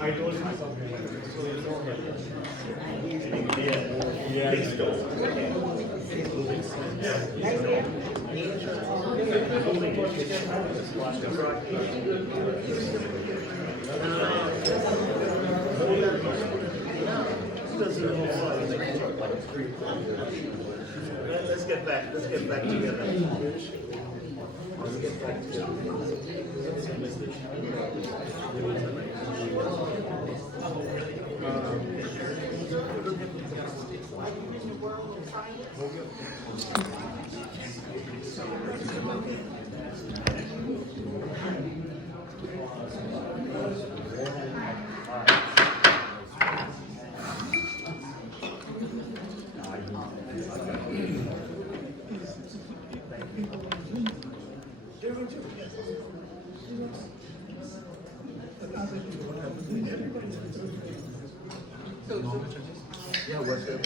I told him something. So you know Let's get back together. Let's get back Yeah, what's up?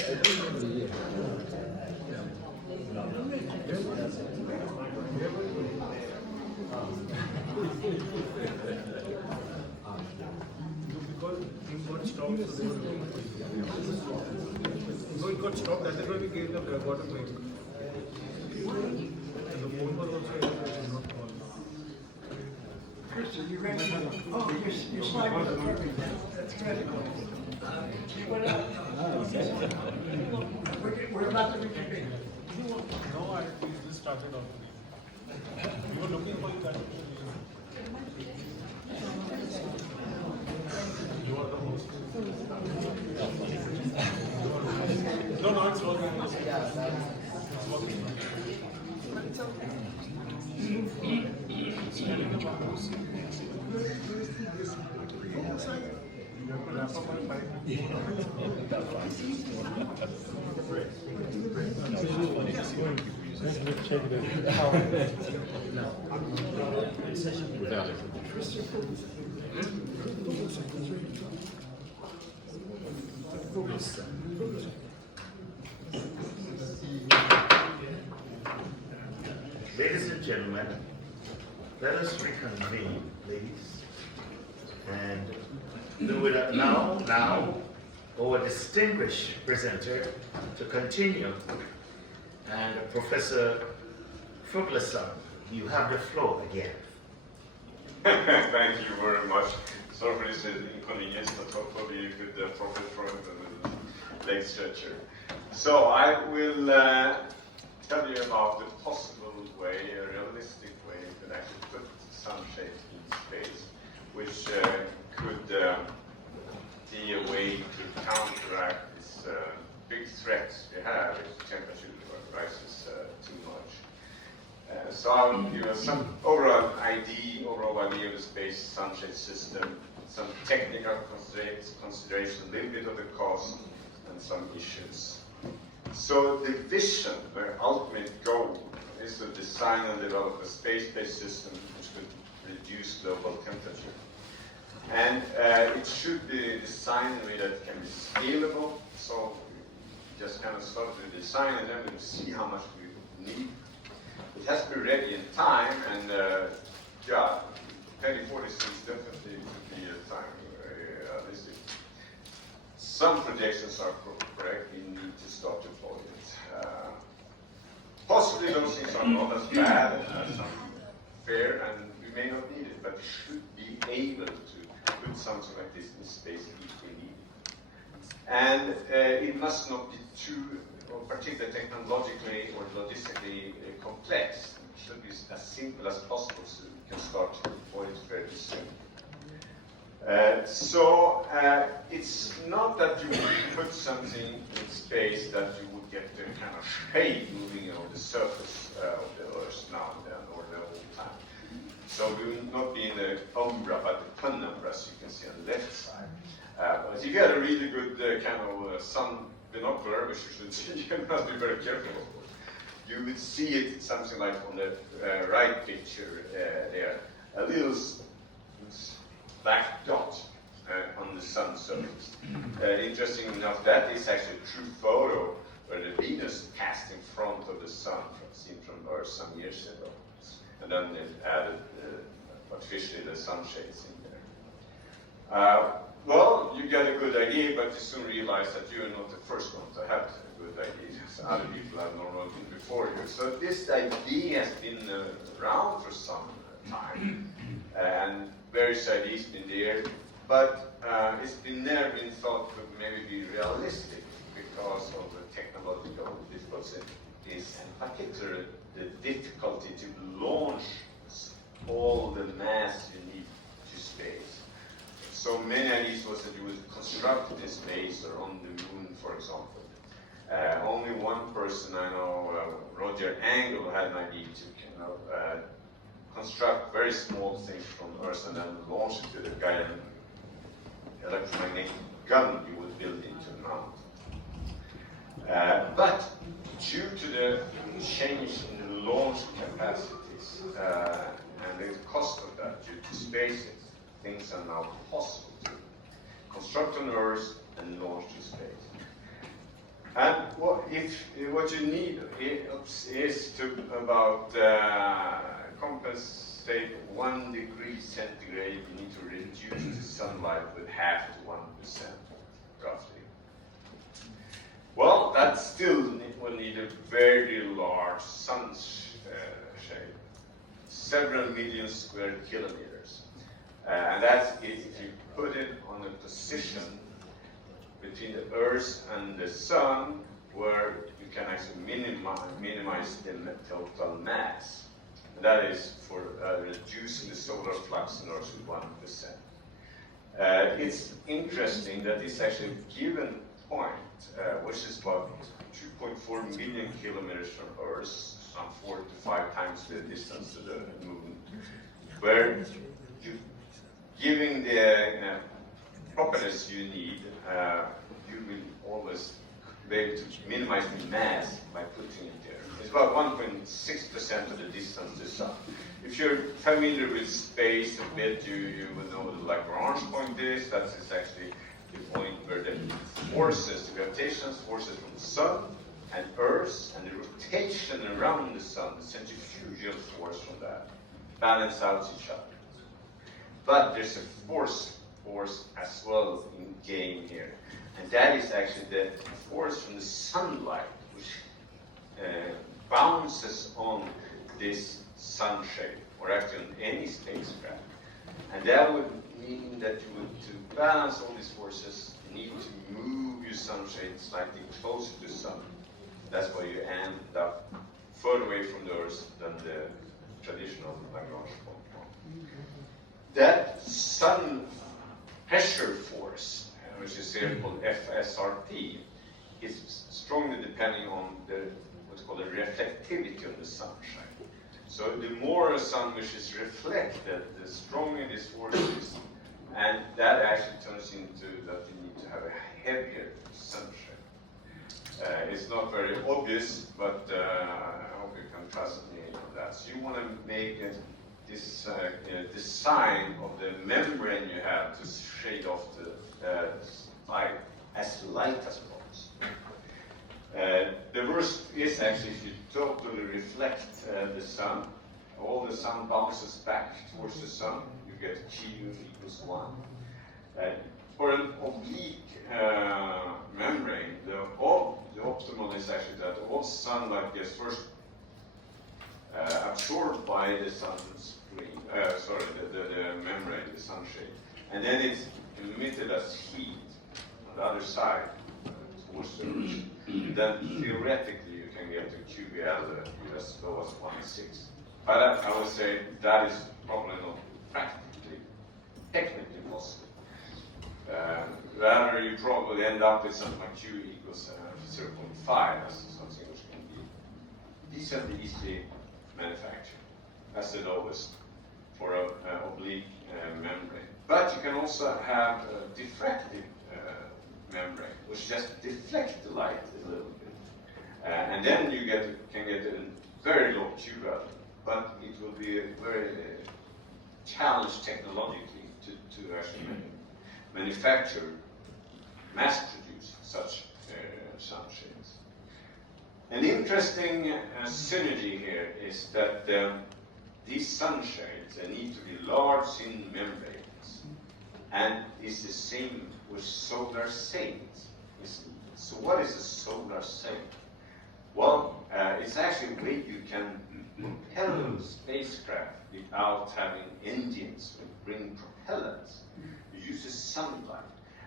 Because things got stopped, so it got stopped. That's why we gave the got a break. And the phone was also not called. Kristen, you ready? Oh, your slide was perfect. That's good. We're about to reconvene. No, we just started already. We were looking for you guys. You are the host. No, it's working. It's working. Without it. Ladies and gentlemen, let us reconvene, please. And do it now, our distinguished presenter to continue. And Professor Fuglesson, you have the floor again. Thank you very much. Sorry for this inconvenience, but hopefully you could profit from it with a leg stretcher. So I will tell you about the possible way, a realistic way, you could actually put sunshade in space, which could be a way to counteract this big threat we have if temperature rises too much. So I'll give you some overall idea of the space sunshade system, some technical consideration, a little bit of the cost, and some issues. So the vision, the ultimate goal, is to design and develop a space-based system which could reduce global temperature. And it should be designed in a way that can be scalable, so we just kind of start to design and then we'll see how much we need. It has to be ready in time, and yeah, 2046 definitely could be a time realistic. Some projections are correct, we need to start to deploy it. Possibly those things are not as bad as some fair, and we may not need it, but we should be able to put something like this in space if we need it. And it must not be too, or particularly technologically or logistically complex. It should be as simple as possible so we can start to deploy it very soon. It's not that you would put something in space that you would get the kind of shade moving on the surface of the Earth now and then, or the whole time. So we will not be in the umbra, but the penumbra, as you can see on the left side. But if you had a really good kind of sun binocular, which you should see, you must be very careful, of course. You would see it something like on the right picture there, a little black dot on the sun surface. enough, that is actually a true photo where the Venus passed in front of the sun, seen from Earth some years ago. And then they added artificially the sunshades in there. Well, you get a good idea, but you soon realize that you're not the first one to have a good idea. Other people have normally been before you. So this idea has been around for some time, and various ideas been there, but it's been never been thought to maybe be realistic because of the technological difficulties, in particular the difficulty to launch all the mass you need to space. So many ideas was that you would construct it in space or on the moon, for example. Only one person I know, Roger Angle, had an idea to construct very small things from Earth and then launch it with a guided electromagnetic gun you would build into the mountain. But due to the change in the launch capacities and the cost of that due to space, things are now possible to construct on Earth and launch to space. And what you need is to about compensate 1 degree centigrade. You need to reduce the sunlight with half to 1%, roughly. Well, that still will need a very large sunshade, several million square kilometers. And that's if you put it on a position between the Earth and the Sun where you can actually minimize the total mass. And that is for reducing the solar flux in Earth with 1%. It's interesting that it's actually a given point, which is about 2.4 million kilometers from Earth, some 4 to 5 times the distance to the moon, where you giving the properties you need, you will always be able to minimize the mass by putting it there. It's about 1.6% of the distance to the Sun. If you're familiar with space a bit, you will know what the Lagrange point is. That is actually the point where the forces, the gravitational forces from the Sun and Earth, and the rotation around the Sun, the centrifugal force from that, balance out each other. But there's a force as well in game here. And that is actually the force from the sunlight, which bounces on this sunshade, or actually on any spacecraft. And that would mean that you would, to balance all these forces, need to move your sunshade slightly closer to the sun. That's why you end up further away from the Earth than the traditional Lagrange point. That sun pressure force, which is here called FSRP, is strongly depending on what's called the reflectivity of the sunshine. So the more sun which is reflected, the stronger this force is, and that actually turns into that you need to have a heavier sunshine. It's not very obvious, but I hope you can trust me on that. So you want to make this design of the membrane you have to shade off the light as light as possible. The worst is actually if you totally reflect the sun, all the sun bounces back towards the sun, you get Q equals 1. For an oblique membrane, the optimal is actually that all sunlight gets first absorbed by the sun's screen, the membrane, the sunshade, and then it's emitted as heat on the other side towards the Earth. Then theoretically you can get to QBL as low as 1.6. But I would say that is probably not practically, technically possible. Rather, you probably end up with something like Q equals 0.5 as something which can be decently easily manufactured. That's the lowest for an oblique membrane. But you can also have a diffractive membrane, which just deflects the light a little bit. And then you can get a very low Q value, but it will be a very challenge technologically to actually manufacture, mass produce such sunshades. An interesting synergy here is that these sunshades, they need to be large thin membranes, and it's the same with solar sails. So what is a solar sail? Well, it's actually a way you can propel spacecraft without having engines with bring propellants. You use the sunlight.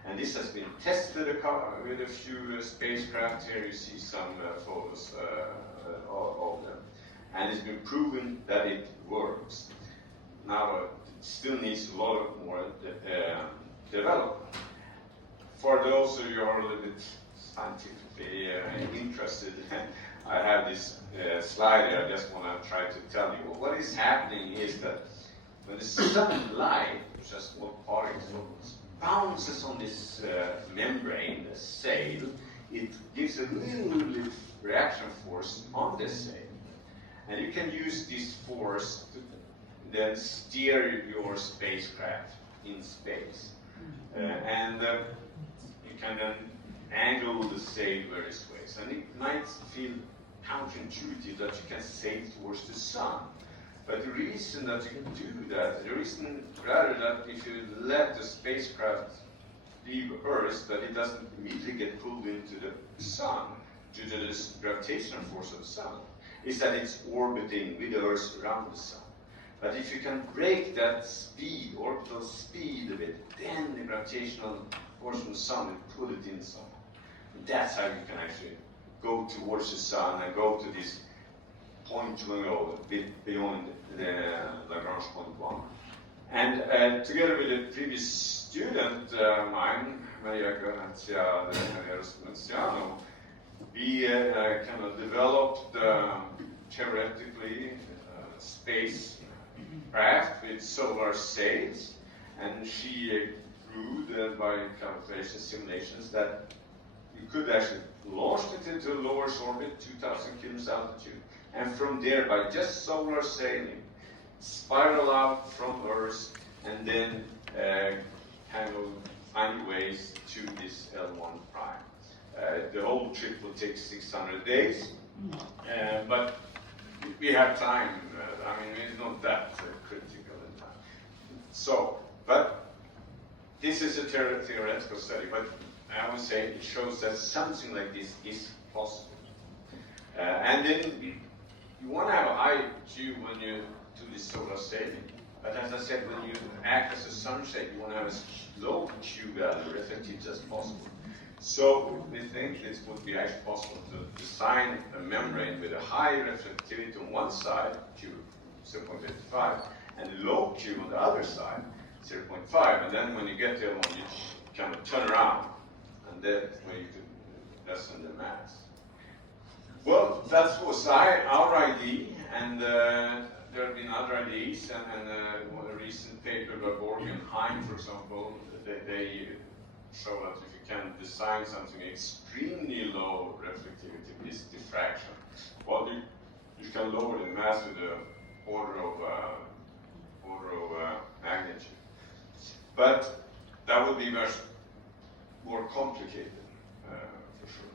And this has been tested with a few spacecraft. Here you see some photos of them. And it's been proven that it works. Now it still needs a lot of more development. For those of you who are a little bit scientifically interested, I have this slide here. I just want to try to tell you. What is happening is that when the sunlight, which is small particles, bounces on this membrane, the sail, it gives a little reaction force on the sail. And you can use this force to then steer your spacecraft in space. And you can then angle the sail various ways. And it might feel counterintuitive that you can sail towards the sun. But the reason that you can do that, the reason rather that if you let the spacecraft leave Earth, that it doesn't immediately get pulled into the sun due to this gravitational force of the sun, is that it's orbiting with the Earth around the sun. But if you can break that speed, orbital speed a bit, then the gravitational force from the sun will pull it in the sun. And that's how you can actually go towards the sun and go to this point 2 a bit beyond the Lagrange point 1. And together with a previous student mine, Maria Grazia Spenziano, we kind of developed theoretically spacecraft with solar sails, and she proved by calculation simulations that you could actually launch it into a lower orbit, 2,000 kilometers altitude, and from there, by just solar sailing, spiral out from Earth, and then kind of find ways to this L1 prime. The whole trip will take 600 days, but we have time. I mean, it's not that critical in time. So, but this is a theoretical study, but I would say it shows that something like this is possible. And then you want to have a high Q when you do this solar sailing. But as I said, when you act as a sunshade, you want to have as low Q value, reflectivity as possible. So we think it would be actually possible to design a membrane with a high reflectivity on one side, Q 0.85, and low Q on the other side, 0.5. And then when you get there, you kind of turn around, and that way you could lessen the mass. Well, that was our idea, and there have been other ideas, and a recent paper by Borg and Heim, for example, they show that if you can design something extremely low reflectivity with diffraction, well, you can lower the mass with the order of magnitude. But that would be much more complicated, for sure.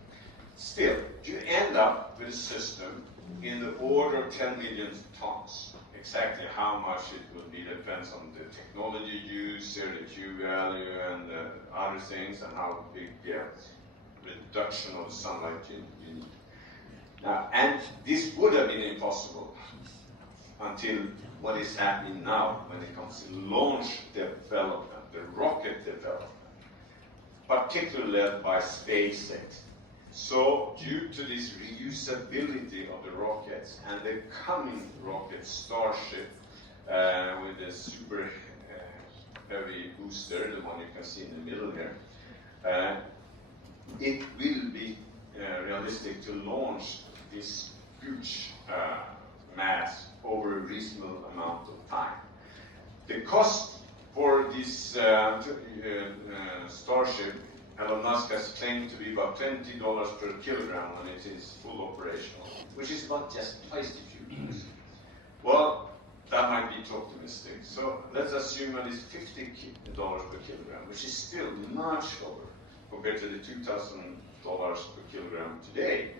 Still, you end up with a system in the order of 10 million tons. Exactly how much it will be depends on the technology used, the Q value, and other things, and how big reduction of sunlight you need. Now, and this would have been impossible until what is happening now when it comes to launch development, the rocket development, particularly led by SpaceX. So due to this reusability of the rockets and the coming rocket Starship with the super heavy booster, the one you can see in the middle here, it will be realistic to launch this huge mass over a reasonable amount of time. The cost for this Starship, Elon Musk has claimed to be about $20 per kilogram when it is full operational, which is about just twice the fuel. Well, that might be too optimistic. So let's assume that it's $50 per kilogram, which is still much lower. compared to the $2,000 per kilogram today.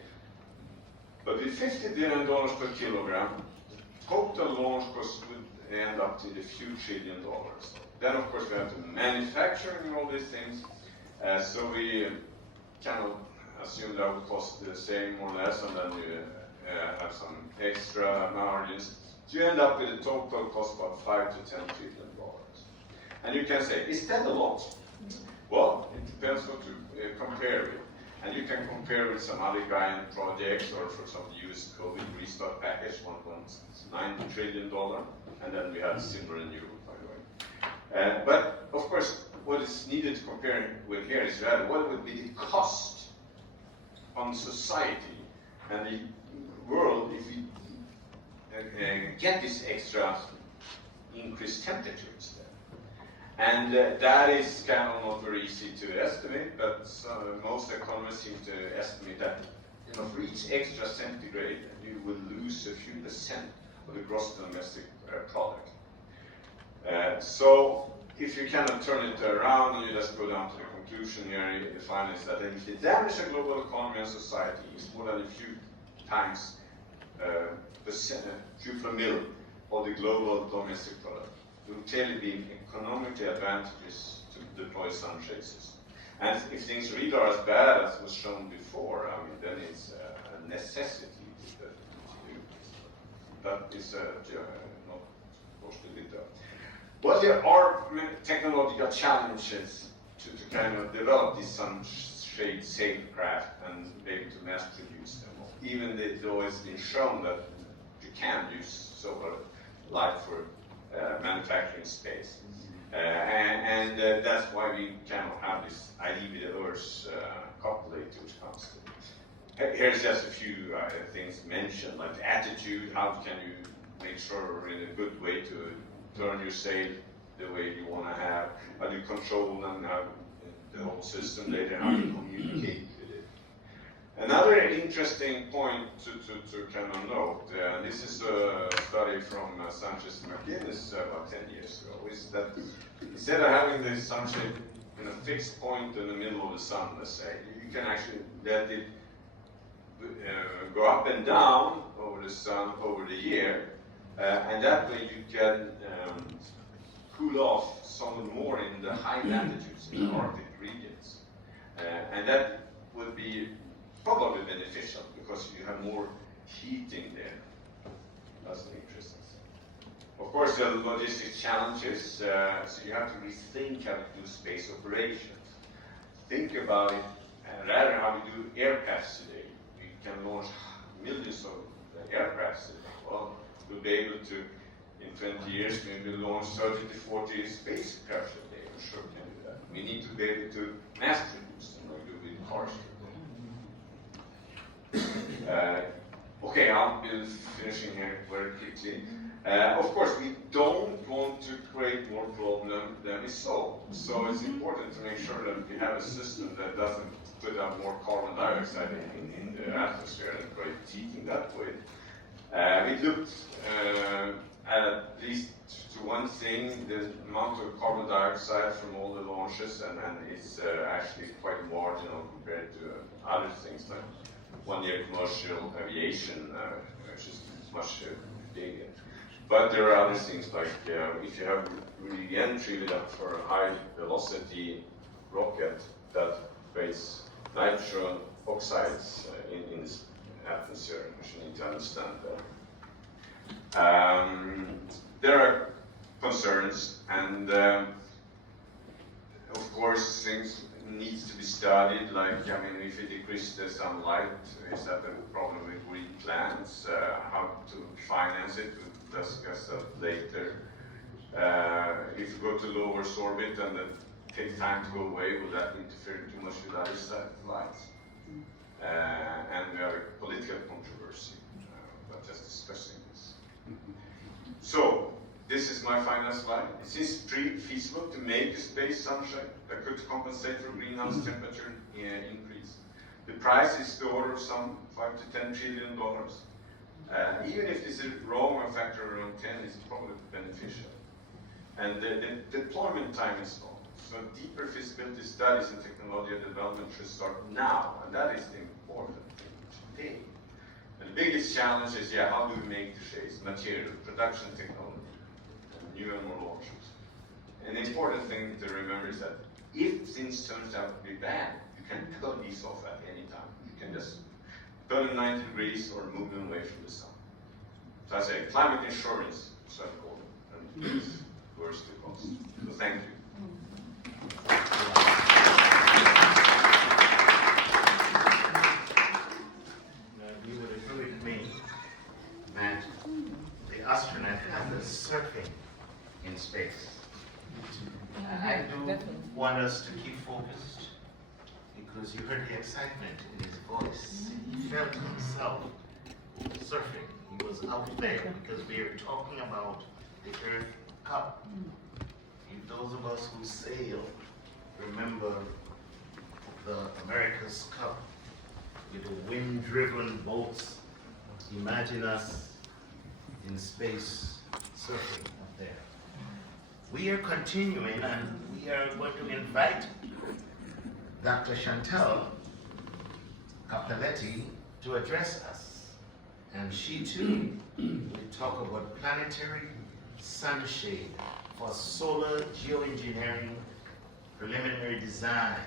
But with $50 billion per kilogram, the total launch cost would end up to a few trillion dollars. Then, of course, we have to manufacturing all these things, so we cannot assume that would cost the same or less, and then you have some extra margins. So you end up with a total cost of $5 to $10 trillion. And you can say, is that a lot? Well, it depends what to compare with. And you can compare with some other giant projects, or for example, the US COVID restart package, $1.9 trillion, and then we had similar in Europe, by the way. But of course, what is needed to compare with here is rather what would be the cost on society and the world if we get this extra increased temperature instead. And that is kind of not very easy to estimate, but most economists seem to estimate that for each extra centigrade, you will lose a few percent of the gross domestic product. So if you cannot turn it around and you just go down to the conclusion here, you find is that if you damage a global economy and society, it's more than a few times few per mil of the global domestic product. There will clearly be economically advantages to deploy sunshade systems. And if things really are as bad as was shown before, I mean, then it's a necessity to do this. That is not supposed to be done. But there are technological challenges to kind of develop these sunshade safe craft and be able to mass produce them. Even though it's been shown that you can use solar light for manufacturing space. And that's why we cannot have this ID with the Earth's calculator which comes to it. Here's just a few things mentioned, like attitude, how can you make sure in a good way to turn your sail the way you want to have, how do you control and how the whole system later, how you communicate with it. Another interesting point to kind of note, this is a study from Sanchez McGinnis about 10 years ago, is that instead of having the sunshade in a fixed point in the middle of the sun, let's say, you can actually let it go up and down over the sun over the year, and that way you can cool off somewhat more in the high latitudes in the Arctic regions. And that would be probably beneficial because you have more heating there. That's interesting. Of course, there are logistic challenges, so you have to rethink how to do space operations. Think about it, rather how we do aircrafts today. We can launch millions of aircrafts today. Well, we'll be able to, in 20 years, maybe launch 30 to 40 spacecraft a day. I'm sure we can do that. We need to be able to mass produce them like we do with cars today. Okay, I'll be finishing here very quickly. Of course, we don't want to create more problem than we solve. So it's important to make sure that we have a system that doesn't put out more carbon dioxide in the atmosphere and create heating that way. We looked at least to one thing, the amount of carbon dioxide from all the launches, and it's actually quite marginal compared to other things like one-year commercial aviation, which is much bigger. But there are other things like if you have re-entry with for a high velocity rocket that creates nitrogen oxides in this atmosphere, which you need to understand that. There are concerns, and of course things needs to be studied, like, I mean, if you decrease the sunlight, is that a problem with green plants? How to finance it, we'll discuss that later. If you go to low Earth orbit and it takes time to go away, will that interfere too much with other satellites? And we have a political controversy, but just discussing this. So, this is my final slide. It seems pretty feasible to make a space sunshine that could compensate for greenhouse temperature increase. The price is the order of some $5 to $10 trillion. Even if this is wrong, a factor around 10 is probably beneficial. And the deployment time is long. So deeper feasibility studies and technology development should start now, and that is the important thing today. And the biggest challenge is, how do we make the shapes, material, production technology, new and more launches. And the important thing to remember is that if things turns out to be bad, you can turn these off at any time. You can just turn them 90 degrees or move them away from the sun. So I say climate insurance, so I call it, and it's worse to cost. So thank you. You would agree with me that the astronaut has surfing in space. I do want us to keep focused because you heard the excitement in his voice. He felt himself surfing. He was out there because we are talking about the Earth Cup. If those of us who sail remember the America's Cup with the wind-driven boats, imagine us in space surfing up there. We are continuing and we are going to invite Dr. Chantal Cappelletti to address us. And she too will talk about planetary sunshade for solar geoengineering preliminary design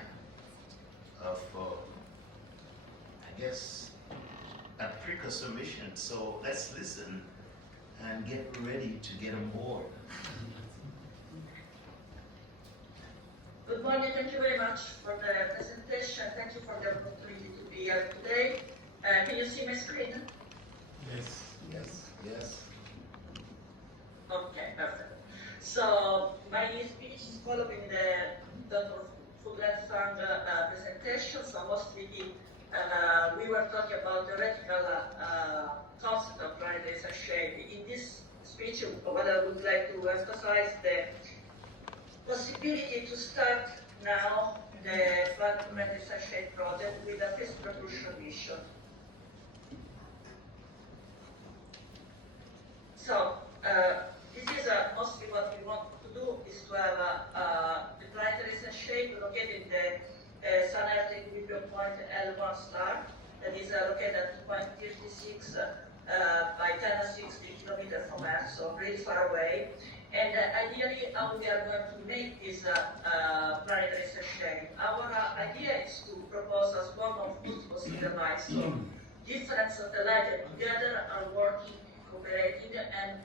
of, I guess, a precursor mission. So let's listen and get ready to get on board. Good morning, thank you very much for the presentation. Thank you for the opportunity to be here today. Can you see my screen? Yes. Yes. Okay, perfect. So my speech is following the Dr. Foodland Fund presentation. So mostly we were talking about theoretical concept of planetary sunshade. In this speech, what I would like to emphasize the possibility to start now the planetary sunshade project with a first propulsion mission. So this is mostly what we want to do is to have the planetary sunshade located in the Sun-Earth equilibrium point L1 star that is located at 2.36 by 1060 kilometers from Earth, so really far away. And ideally, how we are going to make this planetary sunshade. Our idea is to propose a swarm of multiple satellites. So different satellites together are working, cooperating, and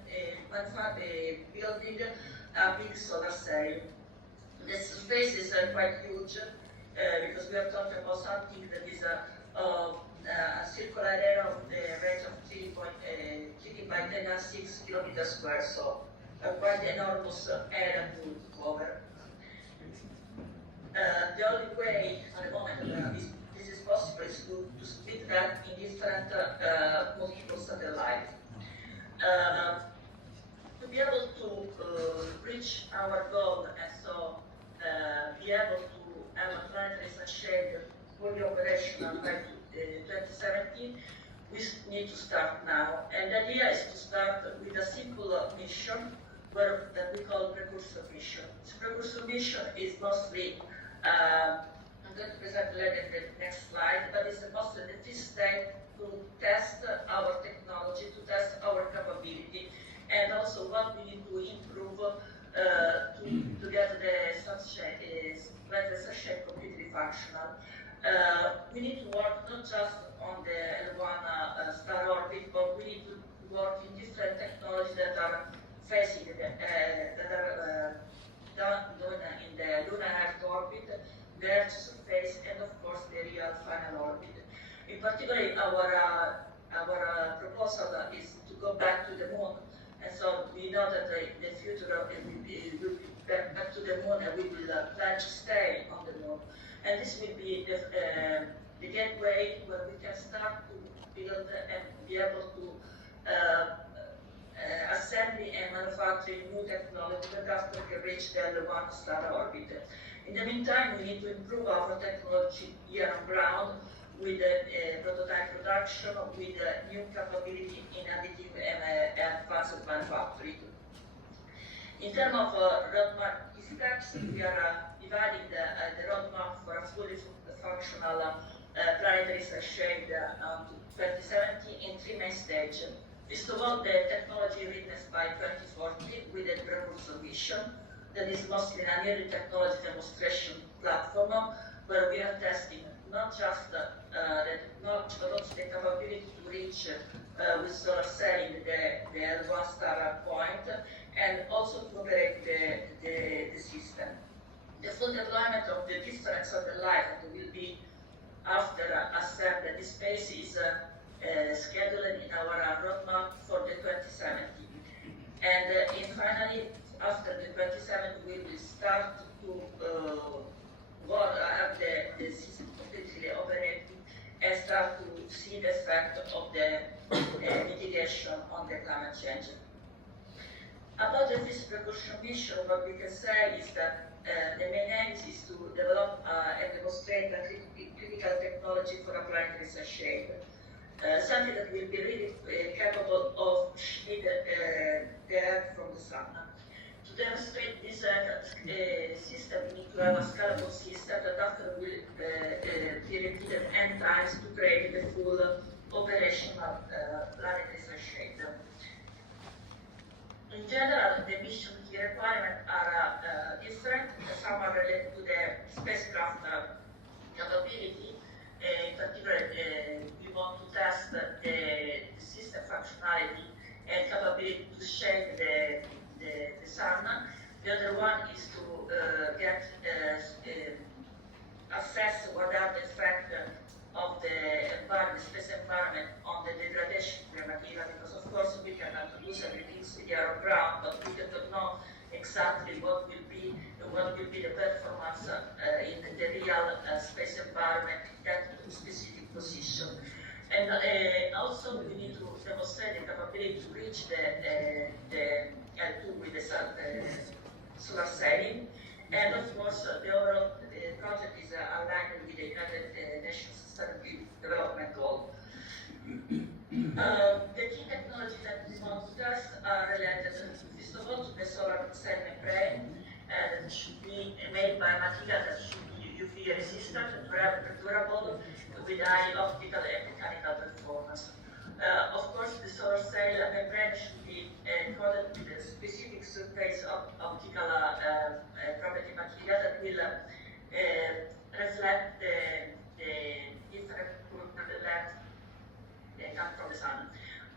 building a big solar cell. The space is quite huge because we are talking about something that is a circular area of the range of 3 by 10.6 kilometers square. So quite enormous area to cover. The only way at the moment this is possible is to split that in different multiple satellites. To be able to reach our goal and so be able to have a planetary sunshade fully operational by 2017, we need to start now. And the idea is to start with a simple mission that we call precursor mission. This precursor mission is mostly, I'm going to present later in the next slide, but it's mostly the first step to test our technology, to test our capability, and also what we need to improve to get the planetary sunshade completely functional. We need to work not just on the L1 star orbit, but we need to work in different technologies that are facing that are done in the lunar Earth orbit, the Earth's surface, and of course the real final orbit. In particular, our proposal is to go back to the moon, and so we know that the future will be back to the moon, and we will plan to stay on the moon. And this will be the gateway where we can start to build and be able to assembly and manufacturing new technology that after can reach the L1 star orbit. In the meantime, we need to improve our technology here on ground with prototype production, with new capability in additive and advanced manufacturing. In terms of roadmap steps, next, we are dividing the roadmap for a fully functional planetary sunshade to 2070 in 3 main stages. First of all, the technology readiness by 2040 with the precursor mission that is mostly an early technology demonstration platform where we are testing not just the technology but also the capability to reach with solar cell the L1 star point and also to operate the system. The full deployment of the different satellites that will be after assembled this phase is scheduled in our roadmap for the 2070. And finally, after the 2070, we will start to have the system completely operating and start to see the effect of the mitigation on the climate change. About the physics precaution mission, what we can say is that the main aim is to develop and demonstrate the critical technology for a planetary sunshade. Something that will be really capable of shade the Earth from the sun. To demonstrate this system, we need to have a scalable system that after will be repeated n times to create the full operational planetary sunshade. In general, the mission key requirements are different. Some are related to the spacecraft capability. In particular, we want to test the system functionality and capability to shade the sun. The other one is to assess what are the effects of the environment, space environment on the degradation of the material, because of course we cannot produce everything with the air ground, but we don't know exactly what will be the performance in the real space environment in that specific position. And also we need to demonstrate the capability to reach the L2 with the solar sailing. And of course, the overall project is aligned with the United Nations Sustainable Development Goal. The key technologies that we want to test are related, first of all, to the solar cell membrane that should be made by material that should be UV resistant, durable, with high optical and mechanical performance. Of course, the solar cell membrane should be coated with a specific surface of optical property material that will reflect the different length that come from the sun.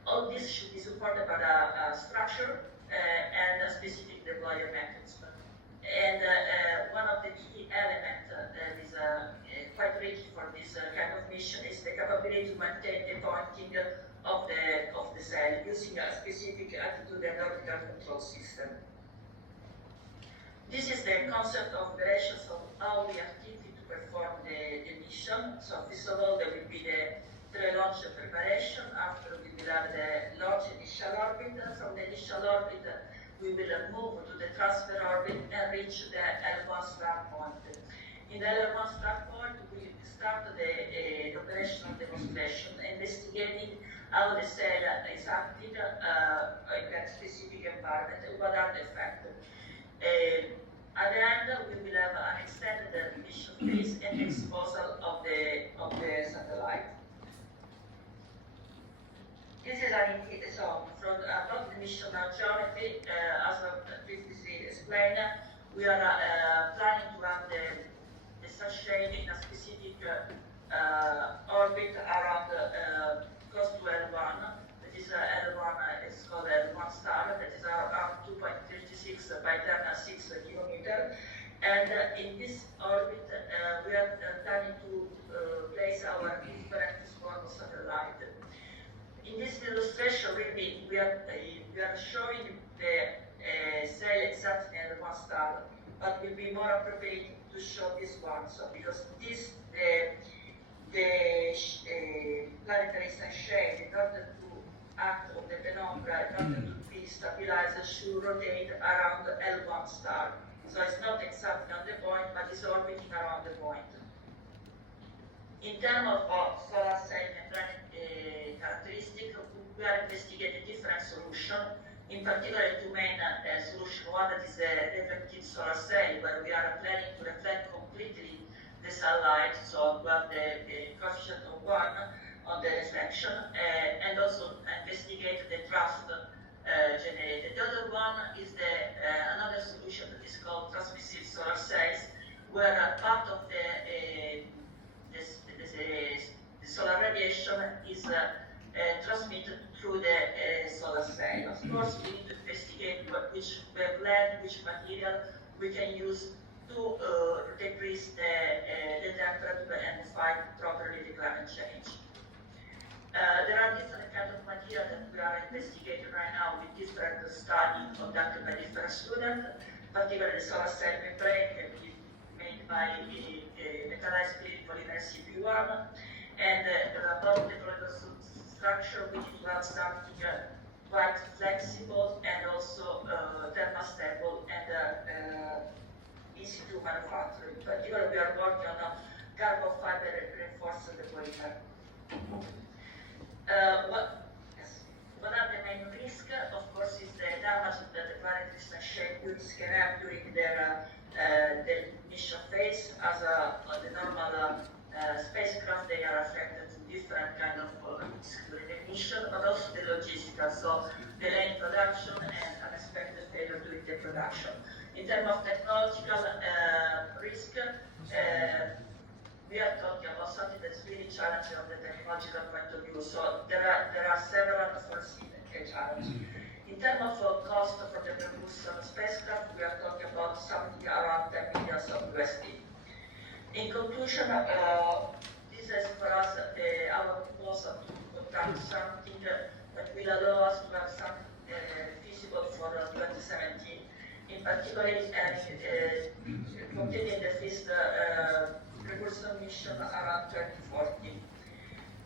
All this should be supported by a structure and a specific deployer mechanism. And one of the key elements that is quite rich for this kind of mission is the capability to maintain the pointing of the cell using a specific attitude and orbital control system. This is the concept of operations of how we are thinking to perform the mission. So first of all, there will be the pre-launch preparation. After we will have the launch initial orbit. From the initial orbit, we will move to the transfer orbit and reach the L1 start point. In the L1 start point, we start the operational demonstration, investigating how the cell is acting in that specific environment and what are the effects. At the end, we will have an extended mission phase and exposure of the satellite. This is an so from about the mission geometry, as I previously explained, we are planning to have the sunshade in a specific orbit around close to L1. That is L1 is called L1 star. That is around 2.36 by 10.6 kilometers. And in this orbit, we are planning to place our different small satellite. In this illustration, really, we are showing the cell exactly at one star, but will be more appropriate to show this one. So because this the planetary sunshade, in order to act on the penumbra, in order to be stabilized, should rotate around L1 star. So it's not exactly on the point, but it's orbiting around the point. In terms of solar cell membrane characteristic, we are investigating different solutions. In particular, two main solutions. One that is a reflective solar cell, where we are planning to reflect completely the sunlight, so to have the coefficient of 1 on the reflection, and also investigate the draft generated. The other one is another solution that is called transmissive solar cells, where part of the solar radiation is transmitted through the solar cell. Of course, we need to investigate which wavelength, which material we can use to decrease the temperature and fight properly the climate change. There are different kinds of material that we are investigating right now with different studies conducted by different students, particularly the solar cell membrane can be made by metallized polymer CP1, and about the molecular structure, we need to have something quite flexible and also thermostable and easy to manufacture. In particular, we are working on a carbon fiber reinforced polymer. What are the main risks? Of course, is the damage that the planetary shapes can have during their mission phase. As the normal spacecraft, they are affected to different kind of risks during the mission, but also the logistical, so delay in production and unexpected failure during the production. In terms of technological risk, we are talking about something that's really challenging from the technological point of view. So there are several unforeseen challenges. In terms of cost for the propulsion spacecraft, we are talking about something around 10 million USD. In conclusion, this is for us our proposal to conduct something that will allow us to have something feasible for 2017. In particular, completing the first propulsion mission around 2040.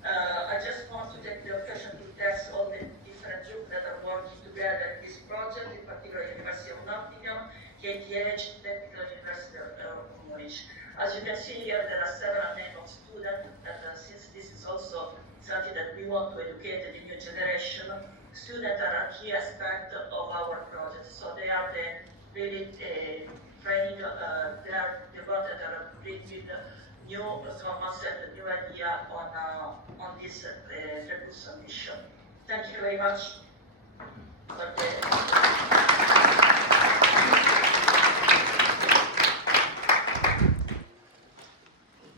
I just want to take the occasion to test all the different groups that are working together in this project, in particular University of Nottingham, KTH, Technical University of Cambridge. As you can see here, there are several names of students, and since this is also something that we want to educate the new generation, students are a key aspect of our project. So they are the really training, they are the ones that are bringing new concept, new idea on this propulsion mission. Thank you very much for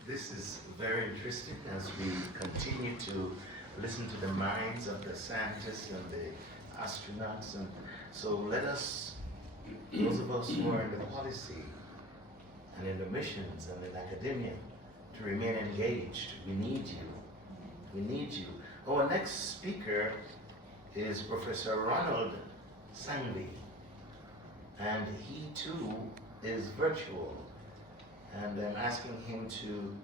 This is very interesting as we continue to listen to the minds of the scientists and the astronauts. And so let us, those of us who are in the policy and in the missions and in academia, to remain engaged. We need you. We need you. Our next speaker is Professor Ronald Sangley, and he too is virtual. And I'm asking him to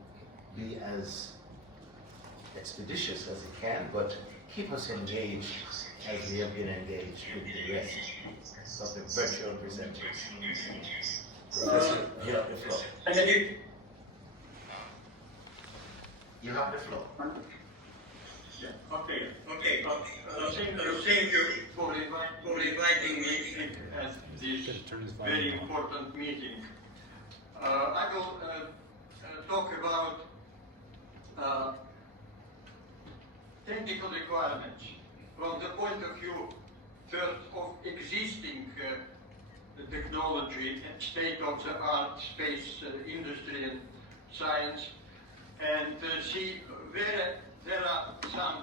be as expeditious as he can, but keep us engaged as we have been engaged with the rest of the virtual presenters. Professor, you have the floor. You have the floor. Okay. Thank you for inviting me at this very important meeting. I will talk about technical requirements from the point of view first of existing technology and state-of-the-art space industry and science, and see where there are some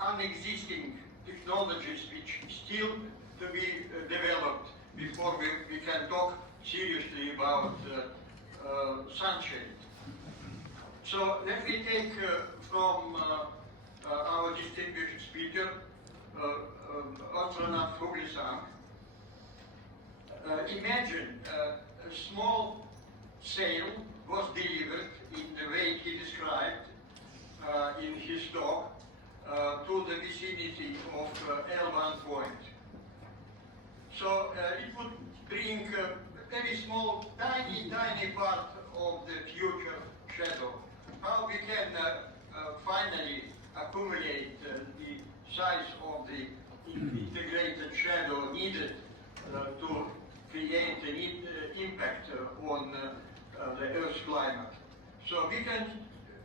unexisting technologies which still to be developed before we can talk seriously about sunshade. So let me take from our distinguished speaker, astronaut Fuglesang. Imagine a small sail was delivered in the way he described in his talk to the vicinity of L1 point. So it would bring a very small, tiny part of the future shadow. How we can finally accumulate the size of the integrated shadow needed to create an impact on the Earth's climate. So we can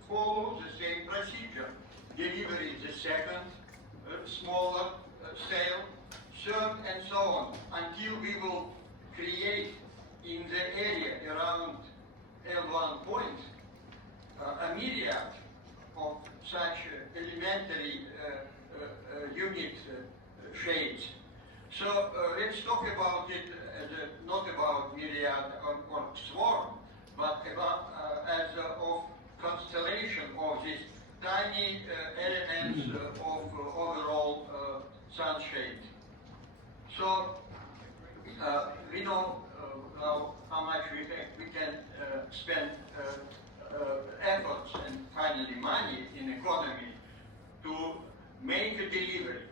follow the same procedure. Delivery the second, smaller scale, third, and so on, until we will create in the area around L1 point a myriad of such elementary unit shades. So let's talk about it as not about myriad or swarm, but about as of constellation of these tiny elements of overall sunshade. So we know now how much we can spend efforts and finally money in economy to make a delivery.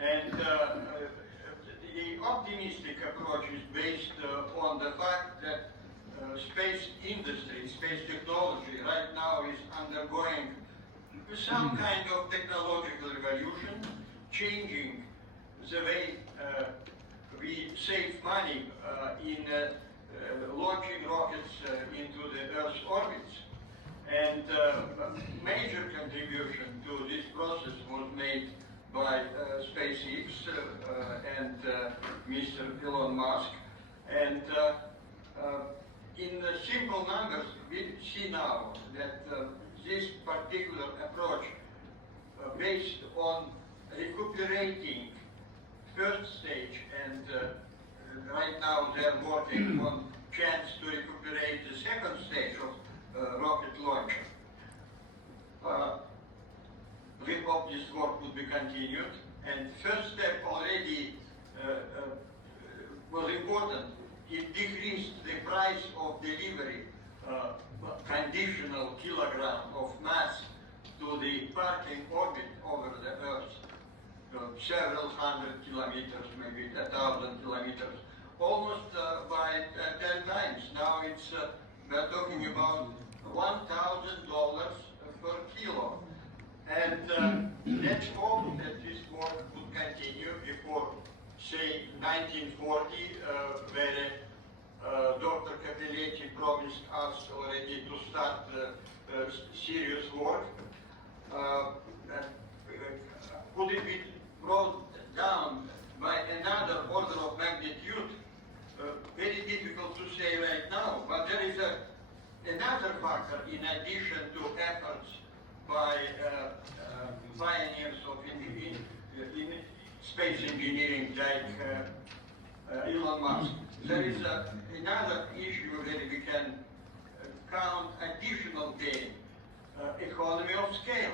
And the optimistic approach is based on the fact that space industry, space technology right now is undergoing some kind of technological revolution, changing the way we save money in launching rockets into the Earth's orbits. And major contribution to this process was made by SpaceX and Mr. Elon Musk. And in simple numbers, we see now that this particular approach based on recuperating first stage, and right now they're working on chance to recuperate the second stage of rocket launch. We hope this work would be continued, and first step already was important. It decreased the price of delivery, conditional kilogram of mass to the parking orbit over the Earth. Several hundred kilometers, maybe 1,000 kilometers, almost by 10 times. Now it's, we're talking about $1,000 per kilo. And let's hope that this work would continue before, say, 1940, where Dr. Capelletti promised us already to start serious work. Could it be brought down by another order of magnitude? Very difficult to say right now, but there is another factor in addition to efforts by pioneers of in space engineering like Elon Musk. There is another issue where we can count additional gain, economy of scale.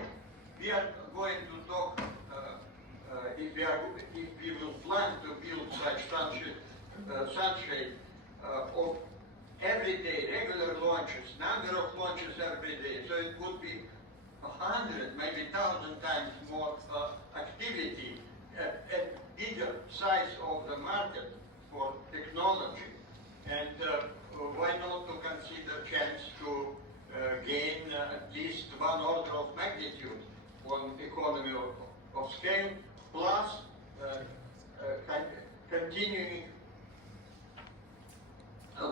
We are going to talk, if we will plan to build such sunshade of everyday regular launches, number of launches every day, so it would be 100, maybe 1,000 times more activity, a bigger size of the market for technology. And why not to consider chance to gain at least one order of magnitude on economy of scale, plus continuing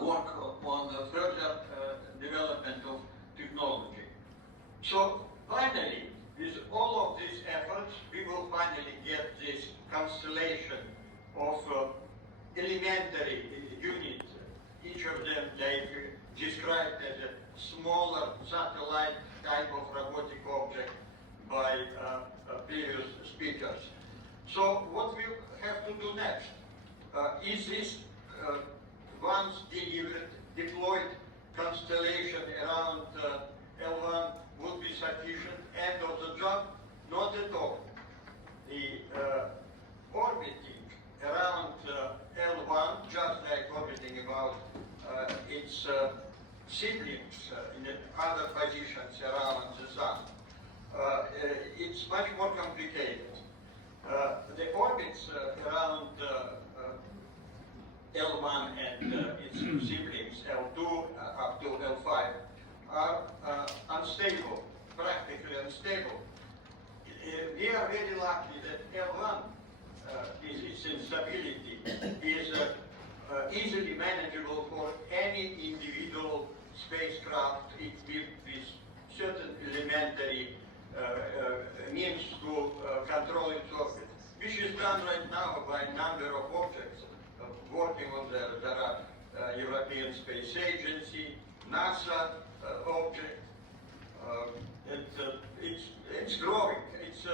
work on the further development of technology. So finally, with all of these efforts, we will finally get this constellation of elementary units, each of them like described as a smaller satellite type of robotic object by previous speakers. So what we have to do next is this once delivered, deployed constellation around L1 would be sufficient, end of the job? Not at all. The orbiting around L1, just like orbiting about its siblings in other positions around the Sun, it's much more complicated. The orbits around L1 and its siblings, L2 up to L5, are unstable, practically unstable. we are very lucky that L1 its instability is easily manageable for any individual spacecraft with certain elementary means to control its orbit, which is done right now by a number of objects working on there. There are European Space Agency, NASA object. It's growing. It's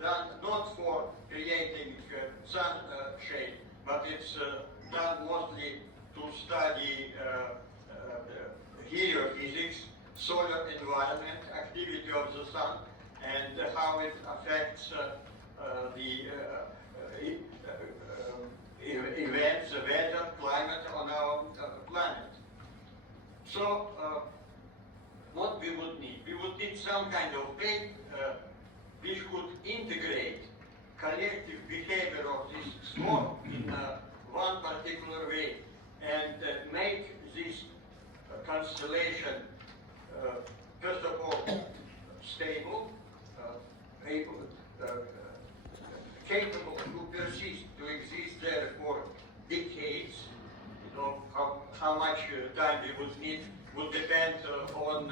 done not for creating sunshade, but it's done mostly to study heliophysics, solar environment, activity of the sun, and how it affects the events, the weather, climate on our planet. So, what we would need? We would need some kind of way which could integrate collective behavior of this swarm in one particular way and make this constellation, first of all, stable, capable to persist, to exist there for decades. You know, how much time we would need would depend on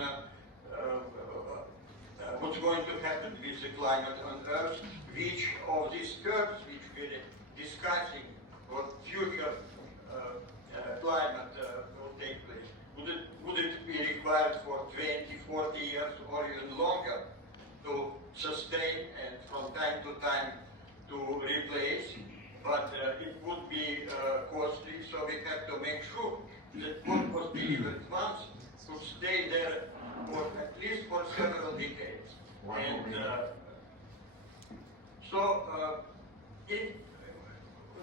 what's going to happen with the climate on Earth, which of these curves which we're discussing, what future climate will take place. Would it be required for 20, 40 years or even longer to sustain and from time to time to replace? But it would be costly, so we have to make sure that what was delivered once would stay there for at least for several decades.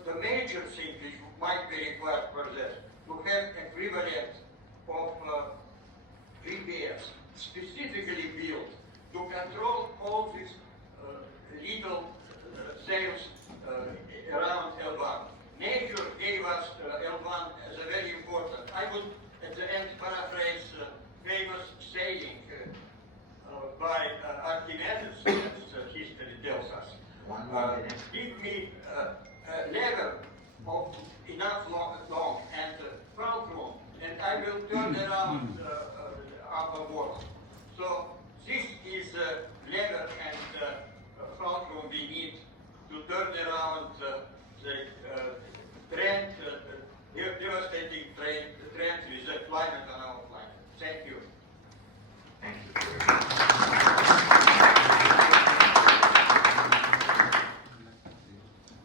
The major thing which might be required for that, to have equivalent of repairs specifically built to control all these little sails around L1. Nature gave us L1 as a very important. I would at the end paraphrase famous saying by Archimedes, as history tells us. Give me a lever of enough long and fulcrum, and I will turn around our world. So this is a lever and fulcrum we need to turn around the trend, devastating trend with the climate on our planet. Thank you. Thank you very much.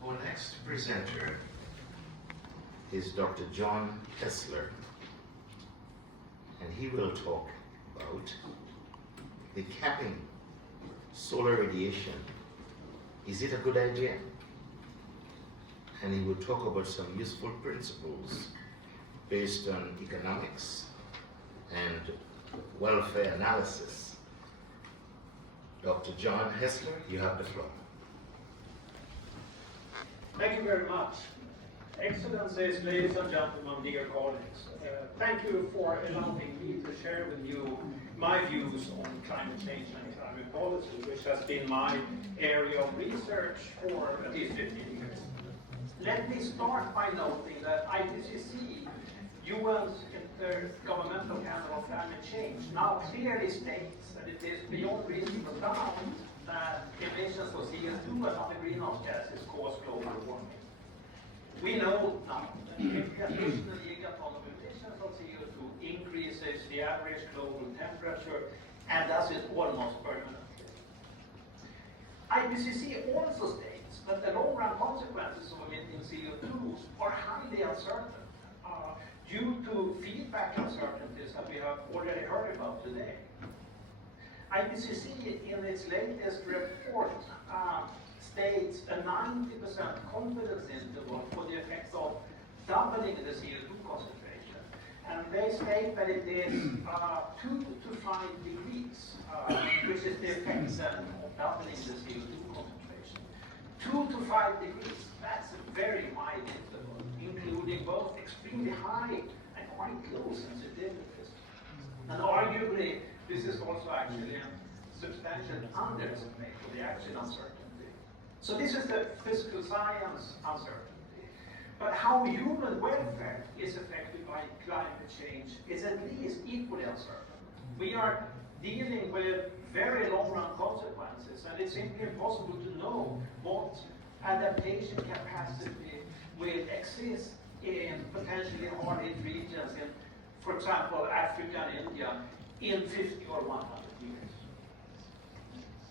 Our next presenter is Dr. John Hessler, and he will talk about the capping solar radiation. Is it a good idea? And he will talk about some useful principles based on economics and welfare analysis. Dr. John Hessler, you have the floor. Thank you very much. Excellencies, ladies and gentlemen, dear colleagues, thank you for allowing me to share with you my views on climate change and climate policy, which has been my area of research for at least 15 years. Let me start by noting that IPCC, UN's Intergovernmental Panel on Climate Change, now clearly states that it is beyond reasonable doubt that emissions of CO2 and other greenhouse gases cause global warming. We know now that the additional gigaton of emissions of CO2 increases the average global temperature and does it almost permanently. IPCC also states that the long-run consequences of emitting CO2 are highly uncertain due to feedback uncertainties that we have already heard about today. IPCC, in its latest report, states a 90% confidence interval for the effects of doubling the CO2 concentration. And they state that it is 2 to 5 degrees, which is the effect then of doubling the CO2 concentration. 2 to 5 degrees, that's a very wide interval, including both extremely high and quite low sensitivities. And arguably, this is also actually substantial underestimate of the actual uncertainty. So this is the physical science uncertainty. But how human welfare is affected by climate change is at least equally uncertain. We are dealing with very long-run consequences, and it's simply impossible to know what adaptation capacity will exist in potentially hard-hit regions in, for example, Africa and India in 50 or 100 years.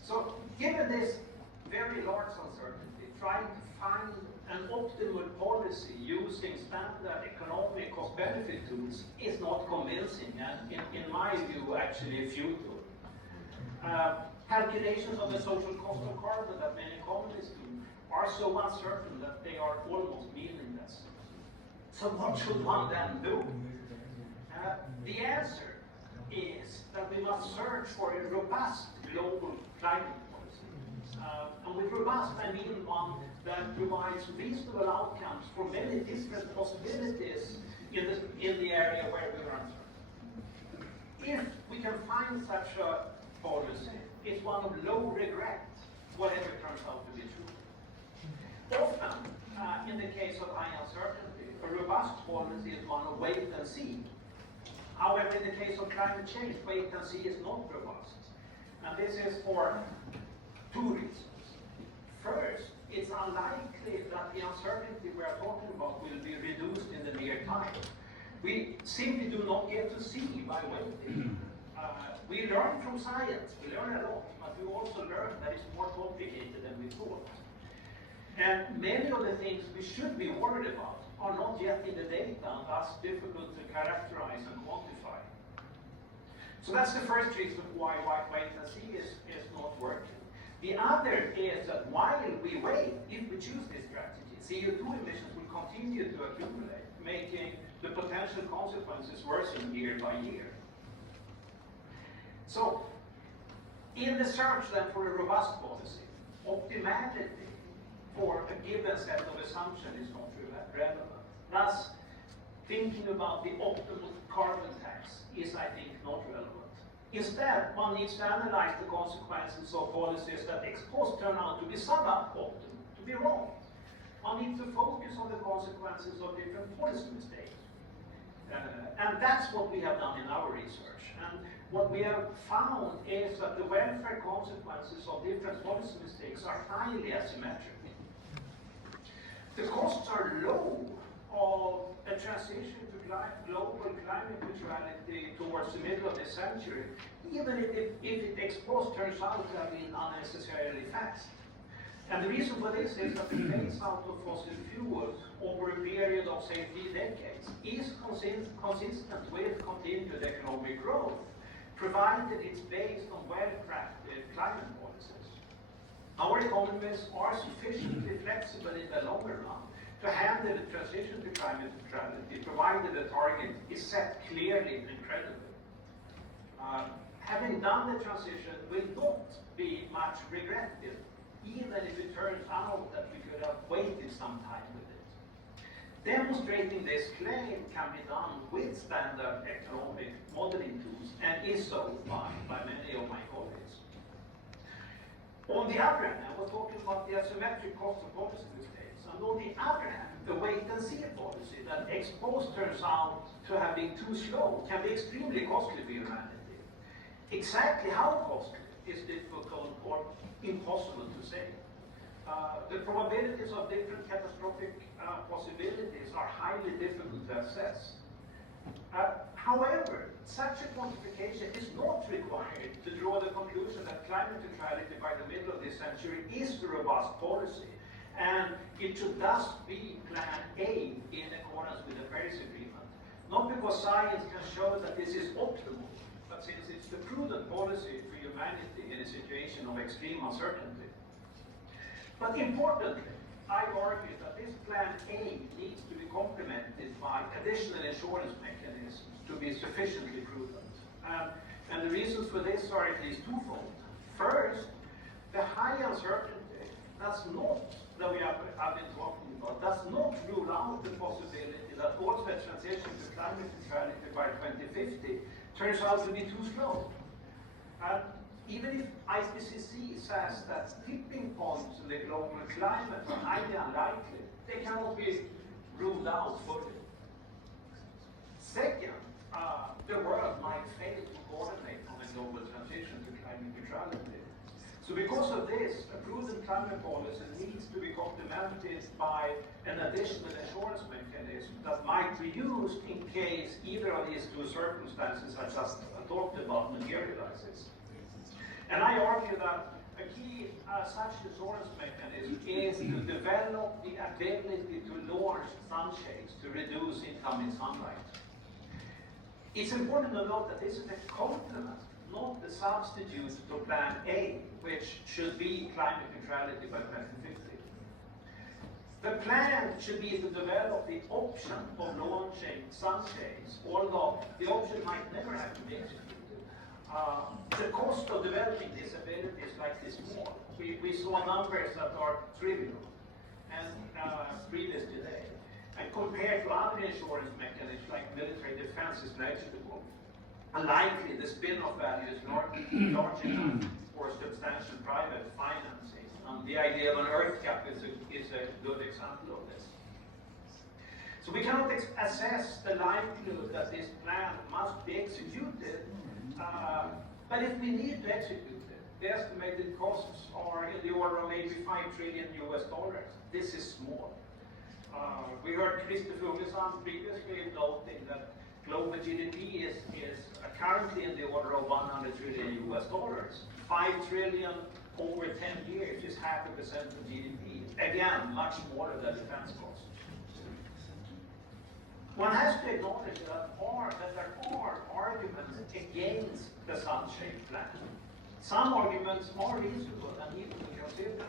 So given this very large uncertainty, trying to find an optimal policy using standard economic cost-benefit tools is not convincing, and in my view, actually futile. Calculations of the social cost of carbon that many economists do are so uncertain that they are almost meaningless. So what should one then do? The answer is that we must search for a robust global climate policy. And with robust, I mean one that provides reasonable outcomes for many different possibilities in the area where we are uncertain. If we can find such a policy, it's one of low regret, whatever turns out to be true. Often, in the case of high uncertainty, a robust policy is one of wait and see. However, in the case of climate change, wait and see is not robust. And this is for two reasons. First, it's unlikely that the uncertainty we are talking about will be reduced in the near time. We simply do not get to see by waiting. We learn from science, we learn a lot, but we also learn that it's more complicated than we thought. And many of the things we should be worried about are not yet in the data and thus difficult to characterize and quantify. So that's the first reason why wait and see is not working. The other is that while we wait, if we choose this strategy, CO2 emissions will continue to accumulate, making the potential consequences worsen year by year. So, in the search then for a robust policy, optimality for a given set of assumptions is not relevant. Thus, thinking about the optimal carbon tax is, I think, not relevant. Instead, one needs to analyze the consequences of policies that ex post turn out to be suboptimal, to be wrong. One needs to focus on the consequences of different policy mistakes. And that's what we have done in our research. And what we have found is that the welfare consequences of different policy mistakes are highly asymmetric. The costs are low of a transition to global climate neutrality towards the middle of the century, even if it ex post turns out to have been unnecessarily fast. And the reason for this is that the phase out of fossil fuels over a period of, say, 3 decades is consistent with continued economic growth, provided it's based on well-crafted climate policies. Our economies are sufficiently flexible in the longer run to handle the transition to climate neutrality, provided the target is set clearly and credibly. Having done the transition will not be much regretted, even if it turns out that we could have waited some time with it. Demonstrating this claim can be done with standard economic modeling tools, and is so by many of my colleagues. On the other hand, I was talking about the asymmetric cost of policy mistakes, and on the other hand, the wait-and-see policy that ex post turns out to have been too slow can be extremely costly for humanity. Exactly how costly is difficult or impossible to say. The probabilities of different catastrophic possibilities are highly difficult to assess. However, such a quantification is not required to draw the conclusion that climate neutrality by the middle of this century is the robust policy, and it should thus be Plan A in accordance with the Paris Agreement. Not because science can show that this is optimal, but since it's the prudent policy for humanity in a situation of extreme uncertainty. But importantly, I argue that this Plan A needs to be complemented by additional insurance mechanisms to be sufficiently prudent. And the reasons for this are at least twofold. First, the high uncertainty does not, that we have been talking about, does not rule out the possibility that also a transition to climate neutrality by 2050 turns out to be too slow. even if IPCC says that tipping points in the global climate are highly unlikely, they cannot be ruled out fully. Second, the world might fail to coordinate on a global transition to climate neutrality. So because of this, a prudent climate policy needs to be complemented by an additional assurance mechanism that might be used in case either of these two circumstances I just talked about materializes. And I argue that a key such assurance mechanism is to develop the ability to launch sunshades to reduce incoming sunlight. It's important to note that this is a complement, not the substitute to Plan A, which should be climate neutrality by 2050. The plan should be to develop the option of launching sunshades, although the option might never have to be executed. The cost of developing this ability is likely small. We saw numbers that are trivial and previous today. And compared to other insurance mechanisms like military defense is negligible. Unlikely, the spin-off value is large enough for substantial private financing. The idea of an earth cap is a good example of this. So we cannot assess the likelihood that this plan must be executed, but if we need to execute it, the estimated costs are in the order of maybe $5 trillion US. This is small. We heard Christopher Fuglesang previously noting that global GDP is currently in the order of $100 trillion US. 5 trillion over 10 years is 0.5% of GDP. Again, much more than defense costs. One has to acknowledge that there are arguments against the sunshade plan. Some arguments are reasonable and even to consider.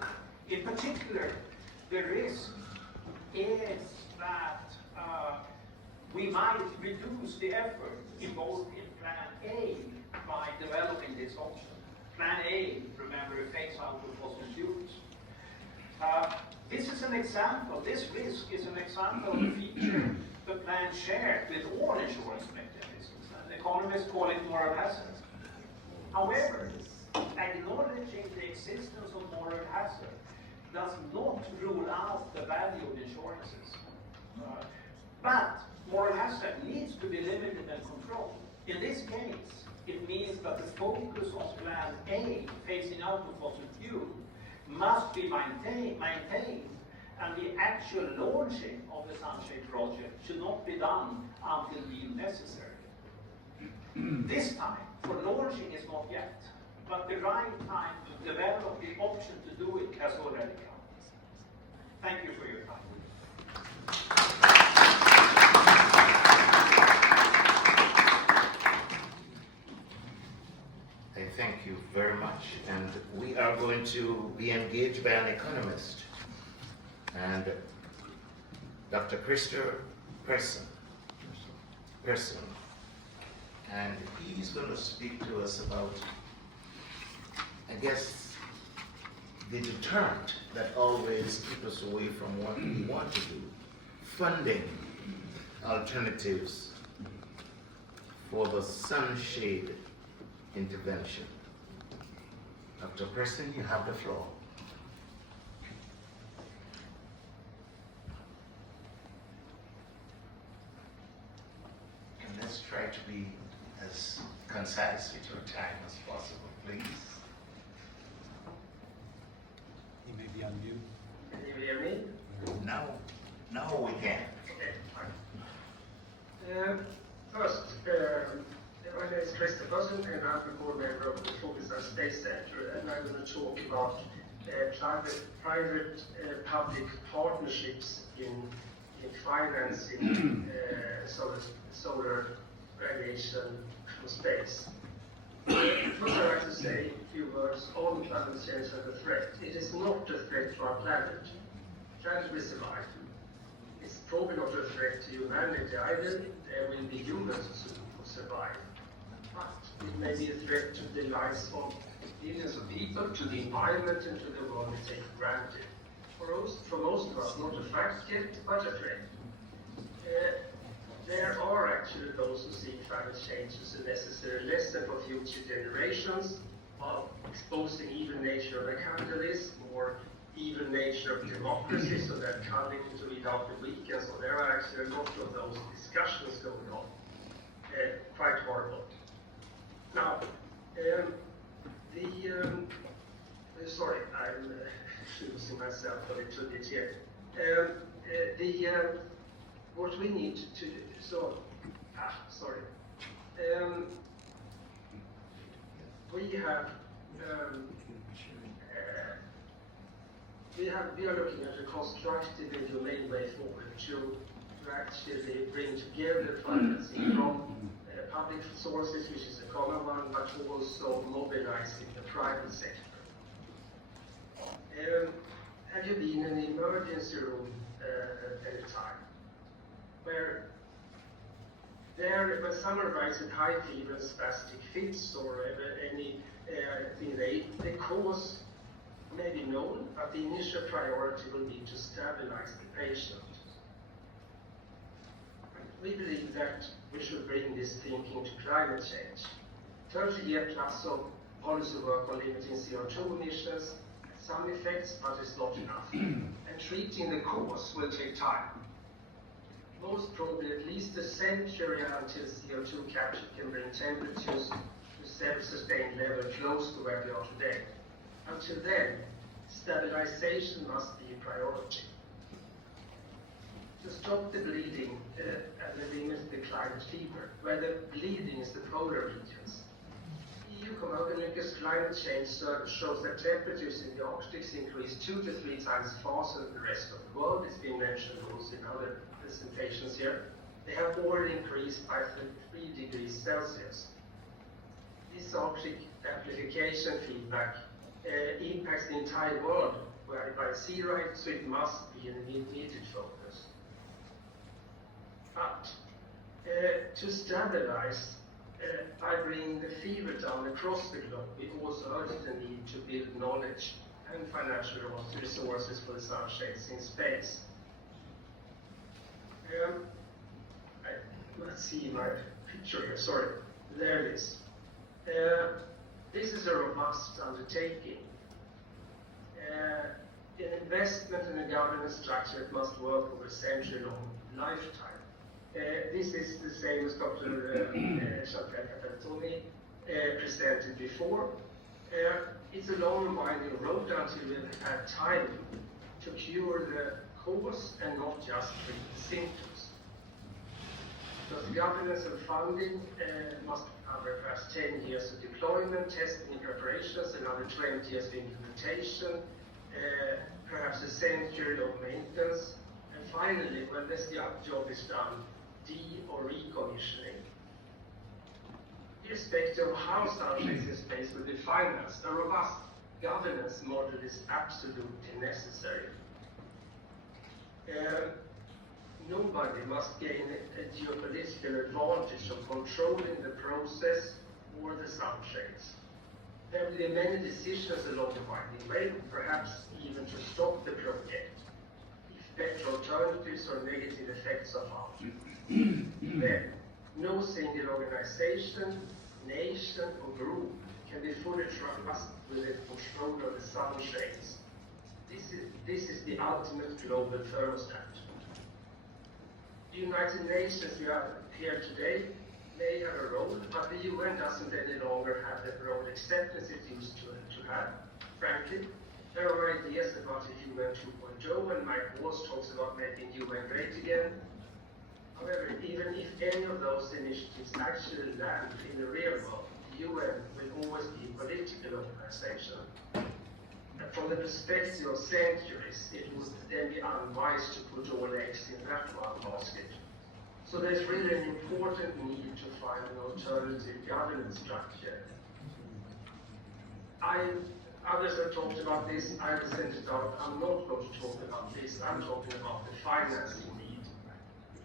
In particular, the risk is that we might reduce the effort involved in Plan A by developing this option. Plan A, remember, phase out of fossil fuels. This is an example, this risk is an example of a feature the plan shared with all insurance mechanisms. And economists call it moral hazard. However, acknowledging the existence of moral hazard does not rule out the value of insurances. But moral hazard needs to be limited and controlled. In this case, it means that the focus on Plan A, phasing out of fossil fuel, must be maintained, and the actual launching of the Sunshade project should not be done until deemed necessary. This time, for launching is not yet, but the right time to develop the option to do it has already come. Thank you for your time. I thank you very much. And we are going to be engaged by an economist, and Dr. Christer Persson. And he's going to speak to us about, I guess, the deterrent that always keeps us away from what we want to do, funding alternatives for the sunshade intervention. Dr. Persson, you have the floor. And let's try to be as concise with your time as possible, please. He may be on mute. Can you hear me? Now we can. Okay, fine. First, my name is Christer Persson, and I'm the coordinator of the Fuglesang Space Center, and I'm going to talk about private-public partnerships in financing solar radiation from space. First, I'd like to say a few words on climate change as a threat. It is not a threat to our planet. Planet will survive. It's probably not a threat to humanity either. There will be humans who survive. But it may be a threat to the lives of millions of people, to the environment, and to the world we take for granted. For most of us, not a fact yet, but a threat. There are actually those who see climate change as a necessary lesson for future generations, of exposing evil nature of the capitalism or evil nature of democracy, so that coming to read out the week, and so there are actually a lot of those discussions going on. Quite horrible. Now, sorry, I'm losing myself a little bit here. What we need to do, we are looking at a constructive and humane way forward to actually bring together financing from public sources, which is a common one, but also mobilizing the private sector. Have you been in an emergency room at a time where when someone arrives with high fever, spastic fits, or anything, the cause may be known, but the initial priority will be to stabilize the patient. We believe that we should bring this thinking to climate change. 30 years plus of policy work on limiting CO2 emissions, some effects, but it's not enough. And treating the cause will take time. Most probably at least a century until CO2 capture can bring temperatures to self-sustained level close to where we are today. Until then, stabilization must be a priority. To stop the bleeding and limit the climate fever, where the bleeding is the polar regions. EU Copernicus climate change shows that temperatures in the Arctic increase 2 to 3 times faster than the rest of the world. It's been mentioned also in other presentations here. They have already increased by 3 degrees Celsius. This Arctic amplification feedback impacts the entire world by sea rise, so it must be an immediate focus. But to stabilize by bringing the fever down across the globe, we also urge the need to build knowledge and financial resources for the sunshades in space. Let's see my picture here, sorry, there it is. This is a robust undertaking. An investment in a governance structure that must work over a century-long lifetime. This is the same as Dr. Chantal Capezzoni presented before. It's a long and winding road until we have time to cure the cause and not just treat the symptoms. Because governance and funding must cover perhaps 10 years of deployment, testing and preparations, another 20 years of implementation, perhaps a century of maintenance, and finally, when this job is done, or recommissioning. Irrespective of how sunshades in space will be financed, a robust governance model is absolutely necessary. Nobody must gain a geopolitical advantage of controlling the process or the sunshades. There will be many decisions along the winding way, perhaps even to stop the project, if better alternatives or negative effects are found. Then, no single organization, nation, or group can be fully trusted with the control of the sunshades. This is the ultimate global thermostat. The United Nations we have here today may have a role, but the UN doesn't any longer have the broad acceptance it used to have. Frankly, there are ideas about the UN 2.0, and Mike Walsh talks about making UN great again. However, even if any of those initiatives actually land in the real world, the UN will always be a political organization. And from the perspective of centuries, it would then be unwise to put all eggs in that one basket. So there's really an important need to find an alternative governance structure. Others have talked about this, I will send it out. I'm not going to talk about this, I'm talking about the financing need.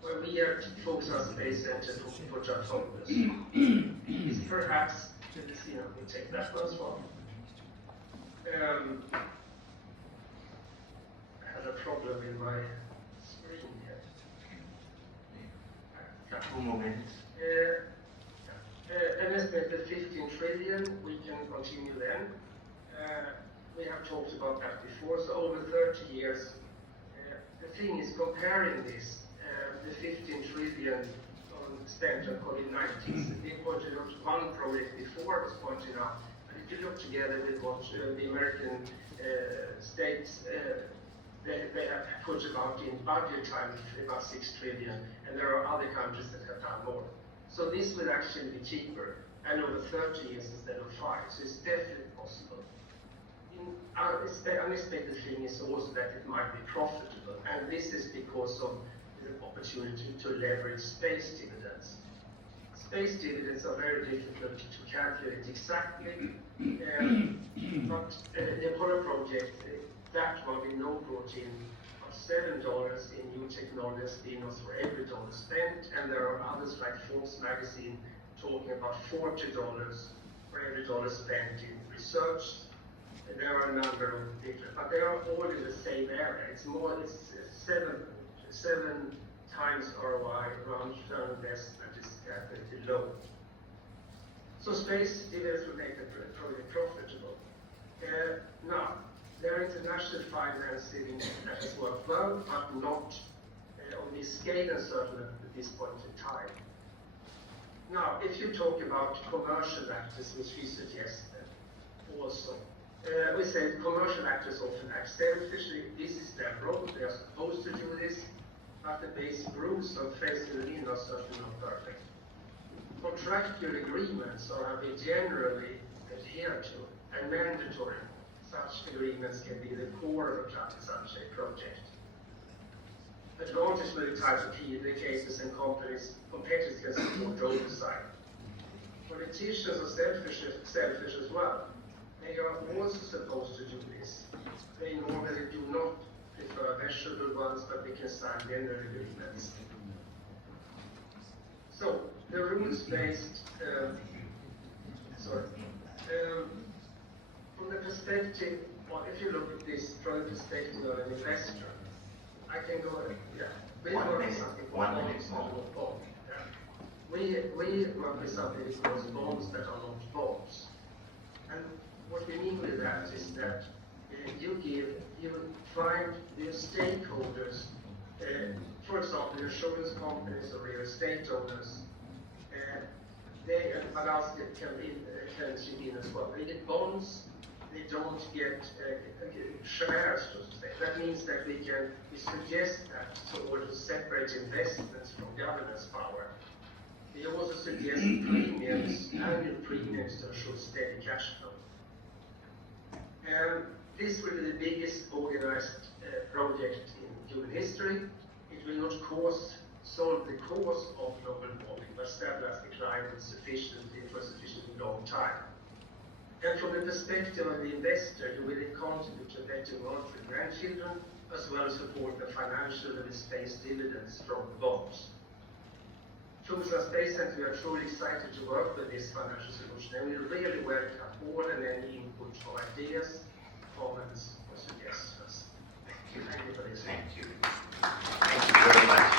Where we are focused on Space Center to put our focus. Is perhaps, we'll take that one as well. I had a problem in my screen here. Couple more minutes. An estimated 15 trillion, we can continue then. We have talked about that before, so over 30 years. The thing is comparing this, the 15 trillion spent on COVID-19. We pointed out one project before was pointed out, and if you look together with what the American states, they have put about in budget time about 6 trillion, and there are other countries that have done more. So this will actually be cheaper, and over 30 years instead of 5, so it's definitely possible. The unexpected thing is also that it might be profitable, and this is because of the opportunity to leverage space dividends. Space dividends are very difficult to calculate exactly, but the Apollo project, that one we know brought in about $7 in new technology spin-offs for every dollar spent, and there are others like Forbes magazine talking about $40 for every dollar spent in research. There are a number of different, but they are all in the same area. It's seven times ROI around return investment is calculated low. So space dividends will make the project profitable. Now, there are international financing that has worked well, but not on this scale and certainly at this point in time. Now, if you talk about commercial actors, which we suggested also, we say commercial actors often act selfishly. This is their role, they are supposed to do this, but the basic rules of phasing them in are certainly not perfect. Contractual agreements are to be generally adhered to and mandatory. Such agreements can be the core of such a project. Advantage with the types of PED cases and competitors can support oversight. Politicians are selfish as well. They are also supposed to do this. They normally do not prefer measurable ones, but they can sign general agreements. So, the rules-based, from the perspective, well, if you look at this from the perspective of an investor, I can go, we work with something called bonds, not bonds. We work with something called bonds that are not bonds. And what we mean with that is that you find the stakeholders, for example, insurance companies or real estate owners, they allow can chip in as well. They get bonds, they don't get shares, so to say. That means that we suggest that in order to separate investments from governance power. We also suggest premiums, annual premiums to ensure steady cash flow. This will be the biggest organized project in human history. It will not solve the cause of global warming, but stabilize the climate for a sufficiently long time. And from the perspective of the investor, you will contribute to a better world for grandchildren, as well as support the financial and the space dividends from bonds. Fuglesang Space Center, we are truly excited to work with this financial solution, and we really welcome all and any input or ideas, comments, or suggestions. Thank you for listening. Thank you. Thank you very much.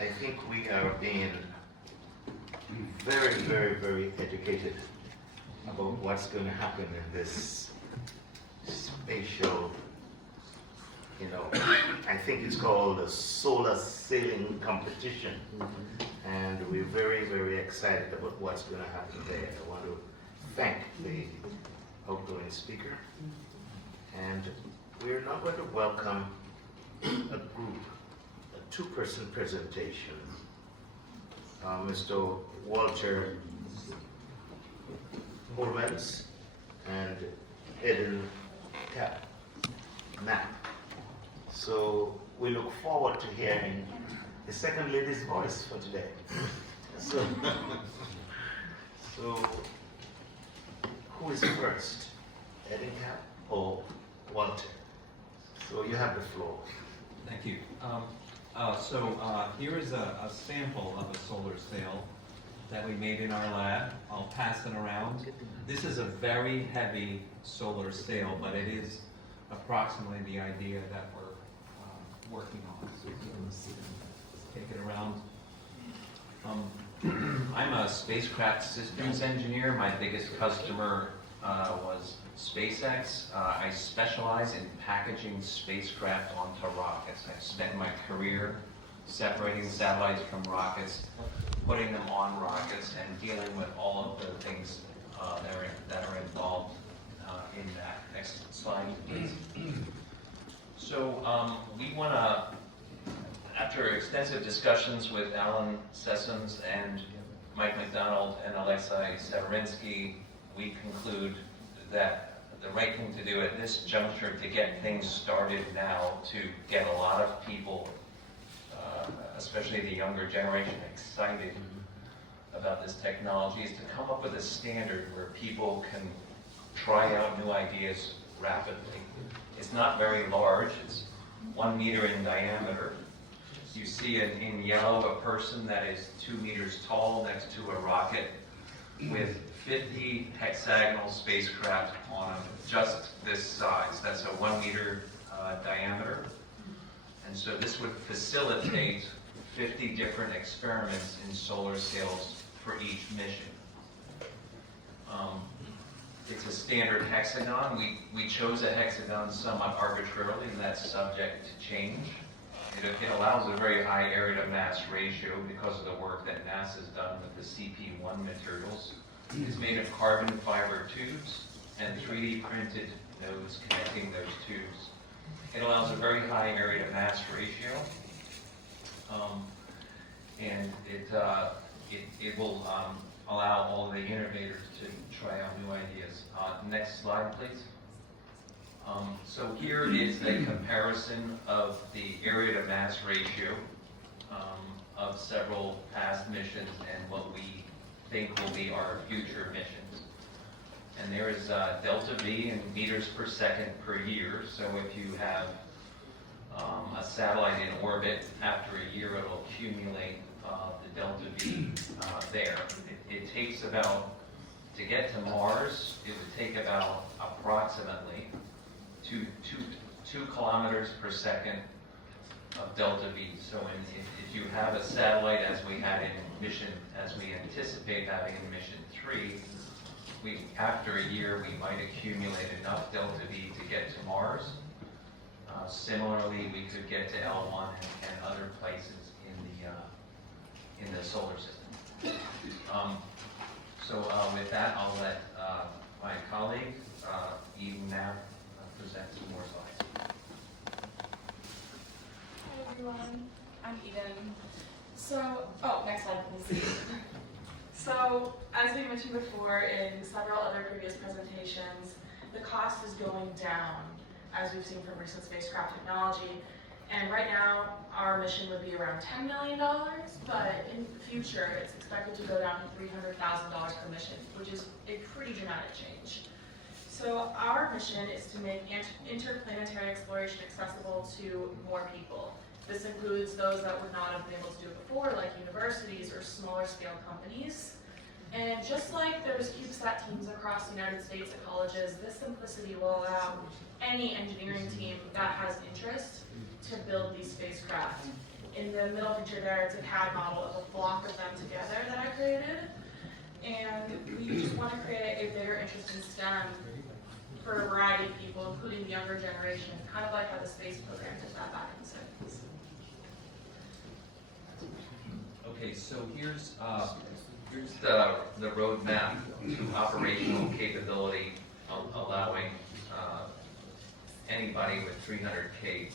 I think we are being very, very, very educated about what's going to happen in this spatial, I think it's called the solar sailing competition. And we're very, very excited about what's going to happen there. I want to thank the outgoing speaker. And we're now going to welcome a two-person presentation. Mr. Walter Hormels and Eden Knapp. So we look forward to hearing the second lady's voice for today. So who is first, Eden Knapp or Walter? So you have the floor. Thank you. Here is a sample of a solar sail that we made in our lab. I'll pass it around. This is a very heavy solar sail, but it is approximately the idea that we're working on. So let's take it around. spacecraft systems engineer. My biggest customer was SpaceX. I specialize in packaging spacecraft onto rockets. I've spent my career separating satellites from rockets, putting them on rockets, and dealing with all of the things that are involved in that. Next slide, please. So we want to, after extensive discussions with Alan Sessoms and Mike McDonald and Alexei Severinsky, we conclude that the right thing to do at this juncture to get things started now, to get a lot of people, especially the younger generation, excited about this technology, is to come up with a standard where people can try out new ideas rapidly. It's not very large, it's 1 meter in diameter. You see in yellow a person that is 2 meters tall next to a rocket with 50 hexagonal spacecraft on just this size. That's a 1 meter diameter. And so this would facilitate 50 different experiments in solar sails for each mission. It's a standard hexagon. We chose a hexagon somewhat arbitrarily, and that's subject to change. It allows a very high area to mass ratio because of the work that NASA's done with the CP1 materials. It's made of carbon fiber tubes and 3D printed nodes connecting those tubes. It allows a very high area to mass ratio, and it will allow all of the innovators to try out new ideas. Next slide, please. So here is a comparison of the area to mass ratio of several past missions and what we think will be our future missions. And there is delta V in meters per second per year. So if you have a satellite in orbit, after a year it'll accumulate the delta V there. It takes about, to get to Mars, it would take about approximately 2 kilometers per second of delta V. So if you have a satellite as we had in mission, as we anticipate having in mission 3, after a year we might accumulate enough delta V to get to Mars. Similarly, we could get to L1 and other places in the solar system. With that, I'll let my colleague, Eden Knapp, present some more slides. Hi everyone, I'm Eden. Next slide please. So, as we mentioned before in several other previous presentations, the cost is going down, as we've seen from recent spacecraft technology. And right now, our mission would be around $10 million, but in the future, it's expected to go down to $300,000 per mission, which is a pretty dramatic change. So our mission is to make interplanetary exploration accessible to more people. This includes those that would not have been able to do it before, like universities or smaller scale companies. And just like there's CubeSat teams across the United States at colleges, this simplicity will allow any engineering team that has interest to build these spacecraft. In the middle picture there, it's a CAD model of a block of them together that I created. And we just want to create a bigger interest in STEM for a variety of people, including the younger generation, kind of like how the space program did that back in the 70s. Okay, so here's the roadmap to operational capability, allowing anybody with 300K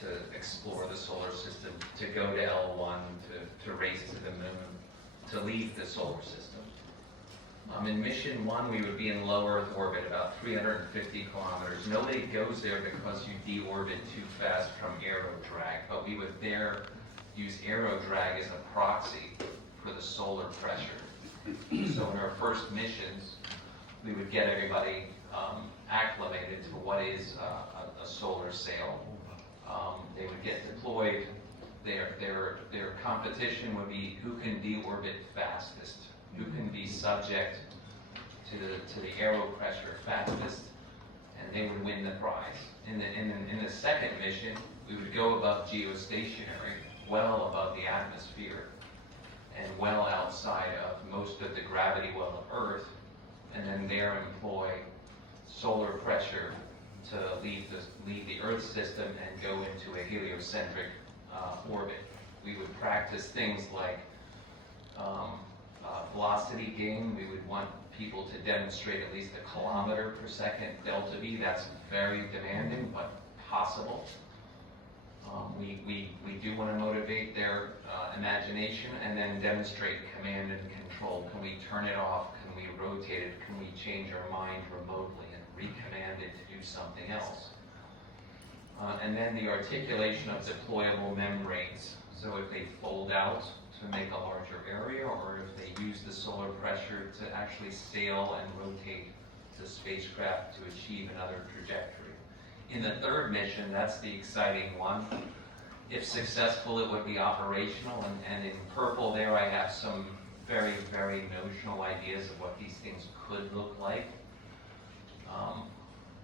to explore the solar system, to go to L1, to race to the moon, to leave the solar system. In mission 1, we would be in low Earth orbit, about 350 kilometers. Nobody goes there because you deorbit too fast from aerodrag, but we would there use aerodrag as a proxy for the solar pressure. So in our first missions, we would get everybody acclimated to what is a solar sail. They would get deployed. Their competition would be who can deorbit fastest, who can be subject to the aero pressure fastest, and they would win the prize. In the second mission, we would go above geostationary, well above the atmosphere. and well outside of most of the gravity well of Earth, and then there employ solar pressure to leave the Earth system and go into a heliocentric orbit. We would practice things like velocity gain. We would want people to demonstrate at least 1 kilometer per second delta V. That's very demanding, but possible. We do want to motivate their imagination and then demonstrate command and control. Can we turn it off? Can we rotate it? Can we change our mind remotely and recommand it to do something else? And then the articulation of deployable membranes. So if they fold out to make a larger area, or if they use the solar pressure to actually sail and rotate the spacecraft to achieve another trajectory. In the third mission, that's the exciting one. If successful, it would be operational, and in purple there I have some very, very notional ideas of what these things could look like.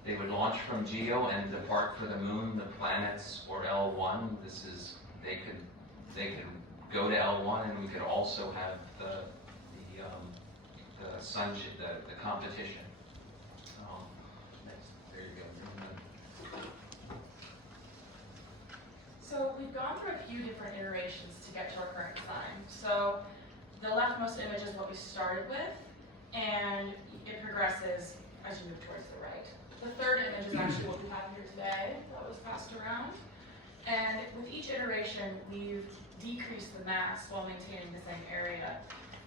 They would launch from GEO and depart for the moon, the planets, or L1. They could go to L1, and we could also have the competition. Next, there you go. So we've gone through a few different iterations to get to our current design. So the leftmost image is what we started with, and it progresses as you move towards the right. The third image is actually what we have here today that was passed around. And with each iteration, we've decreased the mass while maintaining the same area.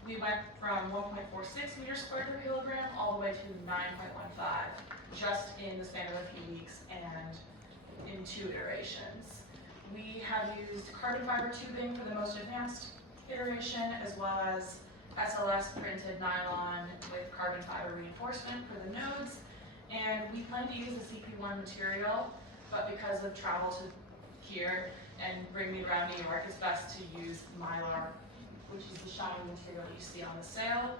We went from 1.46 meters squared per kilogram all the way to 9.15, just in the span of a few weeks and in 2 iterations. We have used carbon fiber tubing for the most advanced iteration, as well as SLS printed nylon with carbon fiber reinforcement for the nodes. And we plan to use the CP1 material, but because of travel to here and bring me around New York, it's best to use Mylar, which is the shiny material you see on the sail,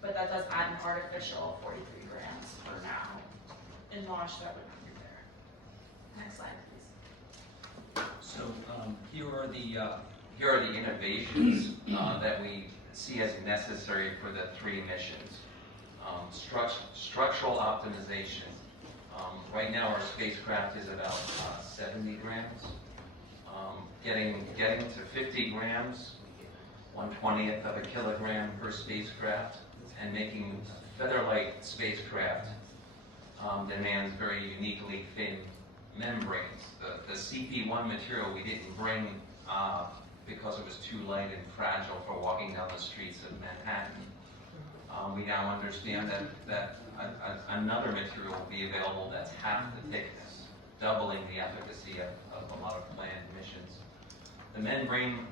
but that does add an artificial 43 grams for now. In launch, that would be there. Next slide, please. So here are the innovations that we see as necessary for the 3 missions. Structural optimization. Right now our spacecraft is about 70 grams. Getting to 50 grams, 1/20th of a kilogram per spacecraft, and making feather-light spacecraft demands very uniquely thin membranes. The CP1 material we didn't bring because it was too light and fragile for walking down the streets of Manhattan. We now understand that another material will be available that's half the thickness, doubling the efficacy of a lot of planned missions. The membrane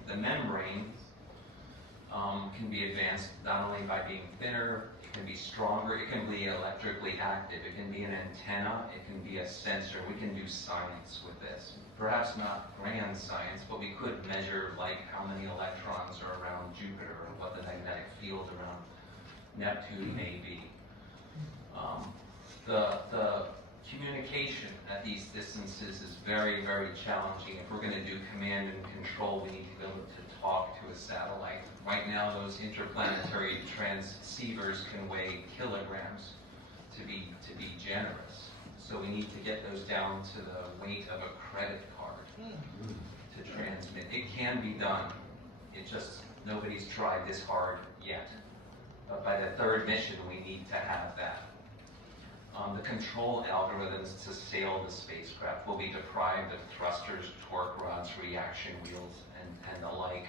can be advanced not only by being thinner, it can be stronger, it can be electrically active, it can be an antenna, it can be a sensor. We can do science with this. Perhaps not grand science, but we could measure like how many electrons are around Jupiter, or what the magnetic field around Neptune may be. The communication at these distances is very, very challenging. If we're going to do command and control, we need to be able to talk to a satellite. Right now, those interplanetary transceivers can weigh kilograms to be generous. So we need to get those down to the weight of a credit card to transmit. It can be done. It just, nobody's tried this hard yet. But by the 3rd mission, we need to have that. The control algorithms to sail the spacecraft will be deprived of thrusters, torque rods, reaction wheels, and the like.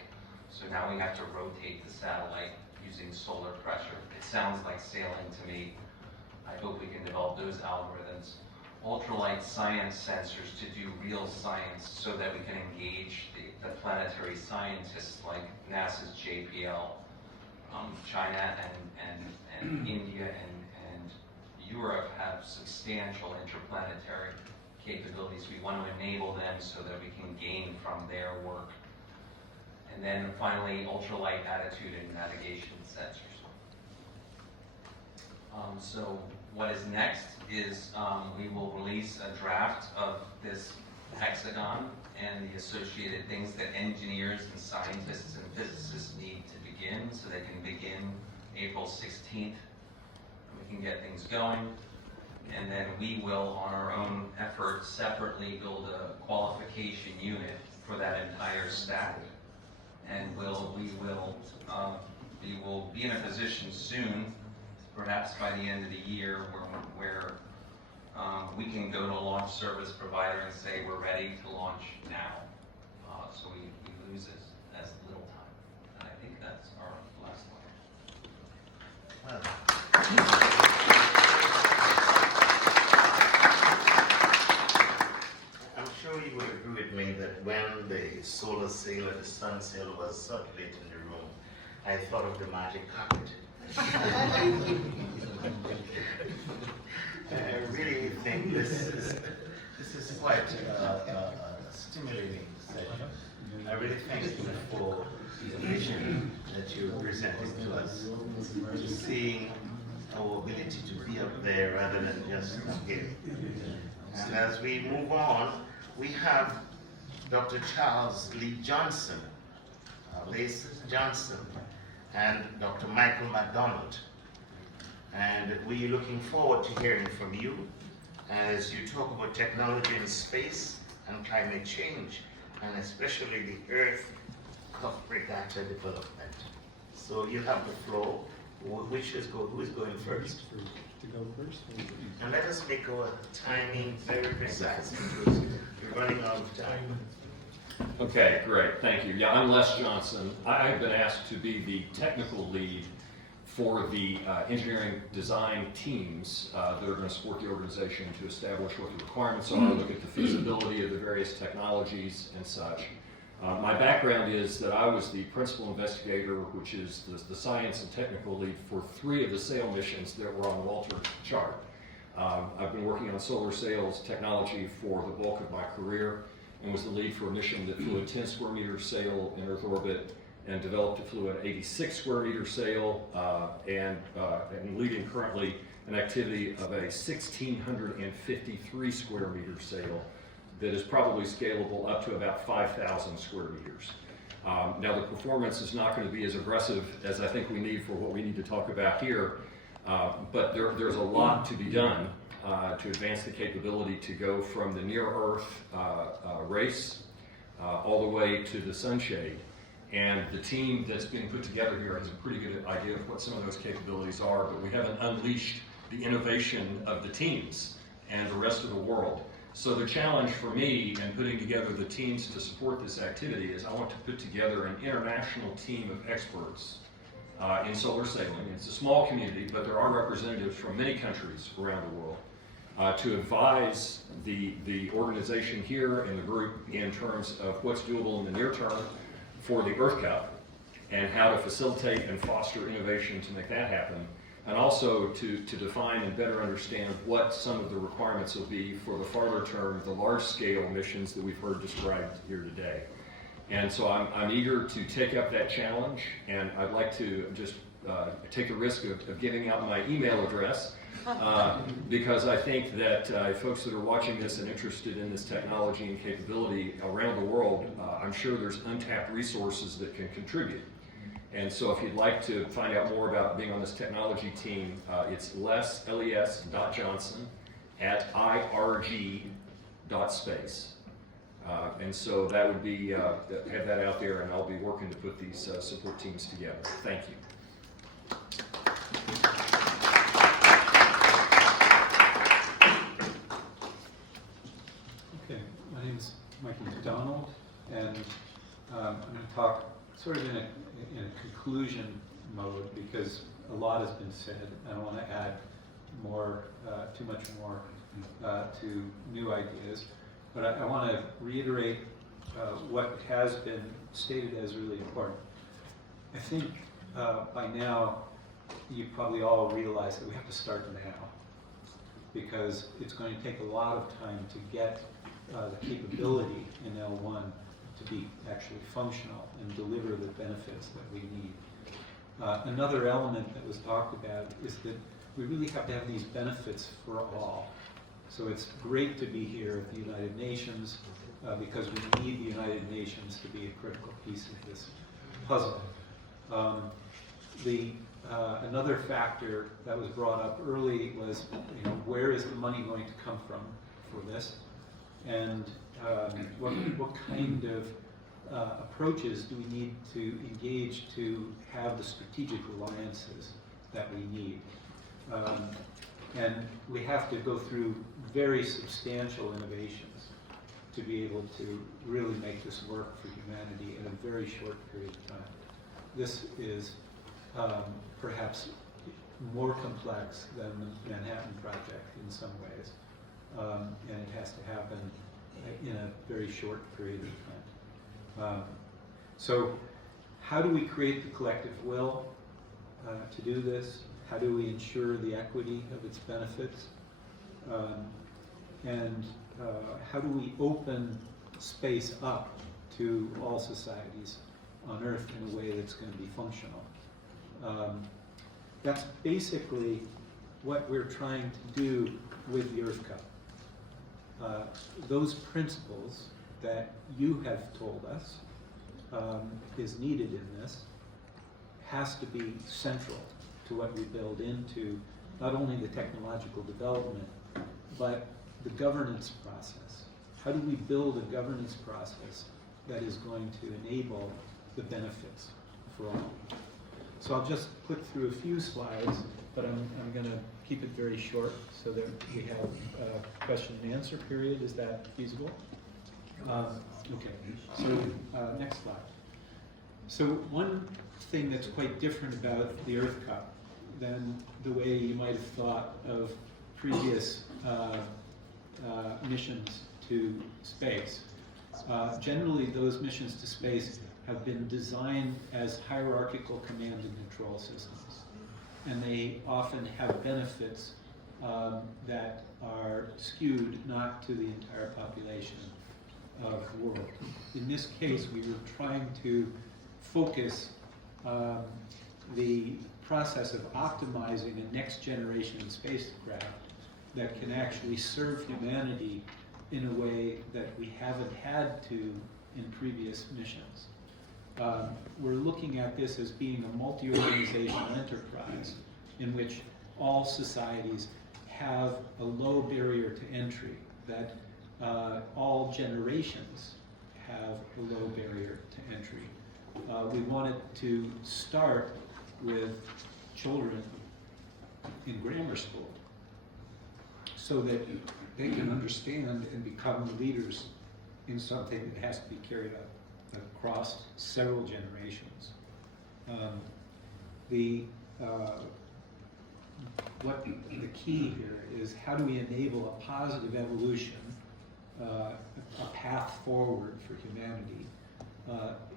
So now we have to rotate the satellite using solar pressure. It sounds like sailing to me. I hope we can develop those algorithms. Ultralight science sensors to do real science so that we can engage the planetary scientists like NASA's JPL. China and India and Europe have substantial interplanetary capabilities. We want to enable them so that we can gain from their work. And then finally, ultralight attitude and navigation sensors. So what is next is we will release a draft of this hexagon and the associated things that engineers and scientists and physicists need to begin they can begin April 16th. We can get things going. And then we will, on our own effort, separately build a qualification unit for that entire stack. And we will be in a position soon, perhaps by the end of the year, where we can go to a launch service provider and say we're ready to launch now. So we lose as little time. And I think that's our last slide. I'm sure you would agree with me that when the solar sail or the sun sail was circulating in the room, I thought of the magic carpet. I really think this is quite a stimulating session. I really thank you for the vision that you presented to us, to seeing our ability to be up there rather than just up here. And as we move on, we have Dr. Charles Lee Johnson, Lace Johnson, and Dr. Michael McDonald. And we're looking forward to hearing from you as you talk about technology in space and climate change, and especially the Earth corporate data development. So you have the floor. Who is going first? To go first? And let us make our timing very precise because we're running out of time. Okay, great, thank you. Yeah, I'm Les Johnson. I've been asked to be the technical lead for the engineering design teams that are going to support the organization to establish what the requirements are, look at the feasibility of the various technologies and such. My background is that I was the principal investigator, which is the science and technical lead for 3 of the sail missions that were on Walter's chart. I've been working on solar sails technology for the bulk of my career and was the lead for a mission that flew a 10 square meter sail in Earth orbit and developed it flew an 86 square meter sail and leading currently an activity of a 1,653 square meter sail that is probably scalable up to about 5,000 square meters. Now the performance is not going to be as aggressive as I think we need for what we need to talk about here, but there's a lot to be done to advance the capability to go from the near Earth race all the way to the sunshade. And the team that's being put together here has a pretty good idea of what some of those capabilities are, but we haven't unleashed the innovation of the teams and the rest of the world. So the challenge for me in putting together the teams to support this activity is I want to put together an international team of experts in solar sailing. It's a small community, but there are representatives from many countries around the world to advise the organization here and the group in terms of what's doable in the near term for the Earth Cup and how to facilitate and foster innovation to make that happen, and also to define and better understand what some of the requirements will be for the farther term, the large-scale missions that we've heard described here today. And so I'm eager to take up that challenge, and I'd like to just take the risk of giving out my email address because I think that folks that are watching this and interested in this technology and capability around the world, I'm sure there's untapped resources that can contribute. And so if you'd like to find out more about being on this technology team, it's les.johnson at irg.space. And so that would be, have that out there, and I'll be working to put these support teams together. Thank you. Okay, my name is Michael McDonald, and I'm going to talk sort of in a conclusion mode because a lot has been said. I don't want to add more, too much more to new ideas, but I want to reiterate what has been stated as really important. I think by now you probably all realize that we have to start now because it's going to take a lot of time to get the capability in L1 to be actually functional and deliver the benefits that we need. Another element that was talked about is that we really have to have these benefits for all. So it's great to be here at the United Nations because we need the United Nations to be a critical piece of this puzzle. Another factor that was brought up early was, where is the money going to come from for this? And what kind of approaches do we need to engage to have the strategic alliances that we need? And we have to go through very substantial innovations to be able to really make this work for humanity in a very short period of time. This is perhaps more complex than the Manhattan Project in some ways, and it has to happen in a very short period of time. So how do we create the collective will to do this? How do we ensure the equity of its benefits? And how do we open space up to all societies on Earth in a way that's going to be functional? That's basically what we're trying to do with the Earth Cup. Those principles that you have told us is needed in this has to be central to what we build into not only the technological development, but the governance process. How do we build a governance process that is going to enable the benefits for all? So I'll just click through a few slides, but I'm going to keep it very short so that we have a question and answer period. Is that feasible? Okay, so next slide. So one thing that's quite different about the Earth Cup than the way you might have thought of previous missions to space. Generally, those missions to space have been designed as hierarchical command and control systems. And they often have benefits that are skewed not to the entire population of the world. In this case, we were trying to focus the process of optimizing a next generation spacecraft that can actually serve humanity in a way that we haven't had to in previous missions. We're looking at this as being a multi-organizational enterprise in which all societies have a low barrier to entry, that all generations have a low barrier to entry. We wanted to start with children in grammar school so that they can understand and become leaders in something that has to be carried out across several generations. The key here is how do we enable a positive evolution, a path forward for humanity,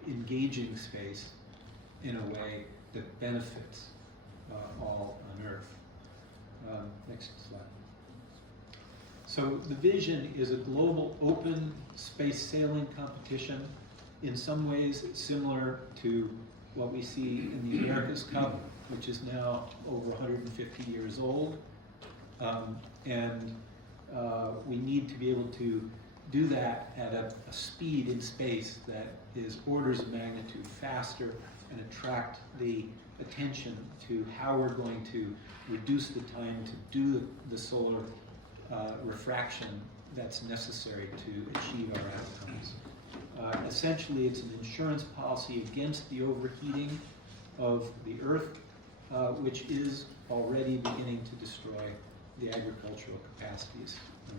engaging space in a way that benefits all on Earth. Next slide. So the vision is a global open space sailing competition, in some ways similar to what we see in the America's Cup, which is now over 150 years old. We need to be able to do that at a speed in space that is orders of magnitude faster and attract the attention to how we're going to reduce the time to do the solar refraction that's necessary to achieve our outcomes. Essentially, it's an insurance policy against the overheating of the Earth, which is already beginning to destroy the agricultural capacities on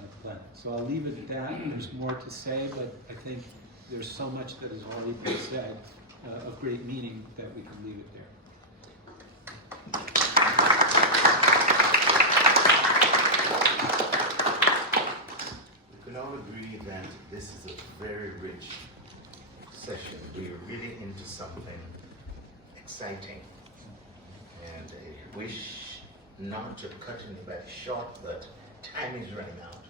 the planet. So I'll leave it at that. There's more to say, but I think there's so much that has already been said of great meaning that we can leave it there. We can all agree that this is a very rich session. We are really into something exciting. And I wish not to cut anybody short, but time is running out.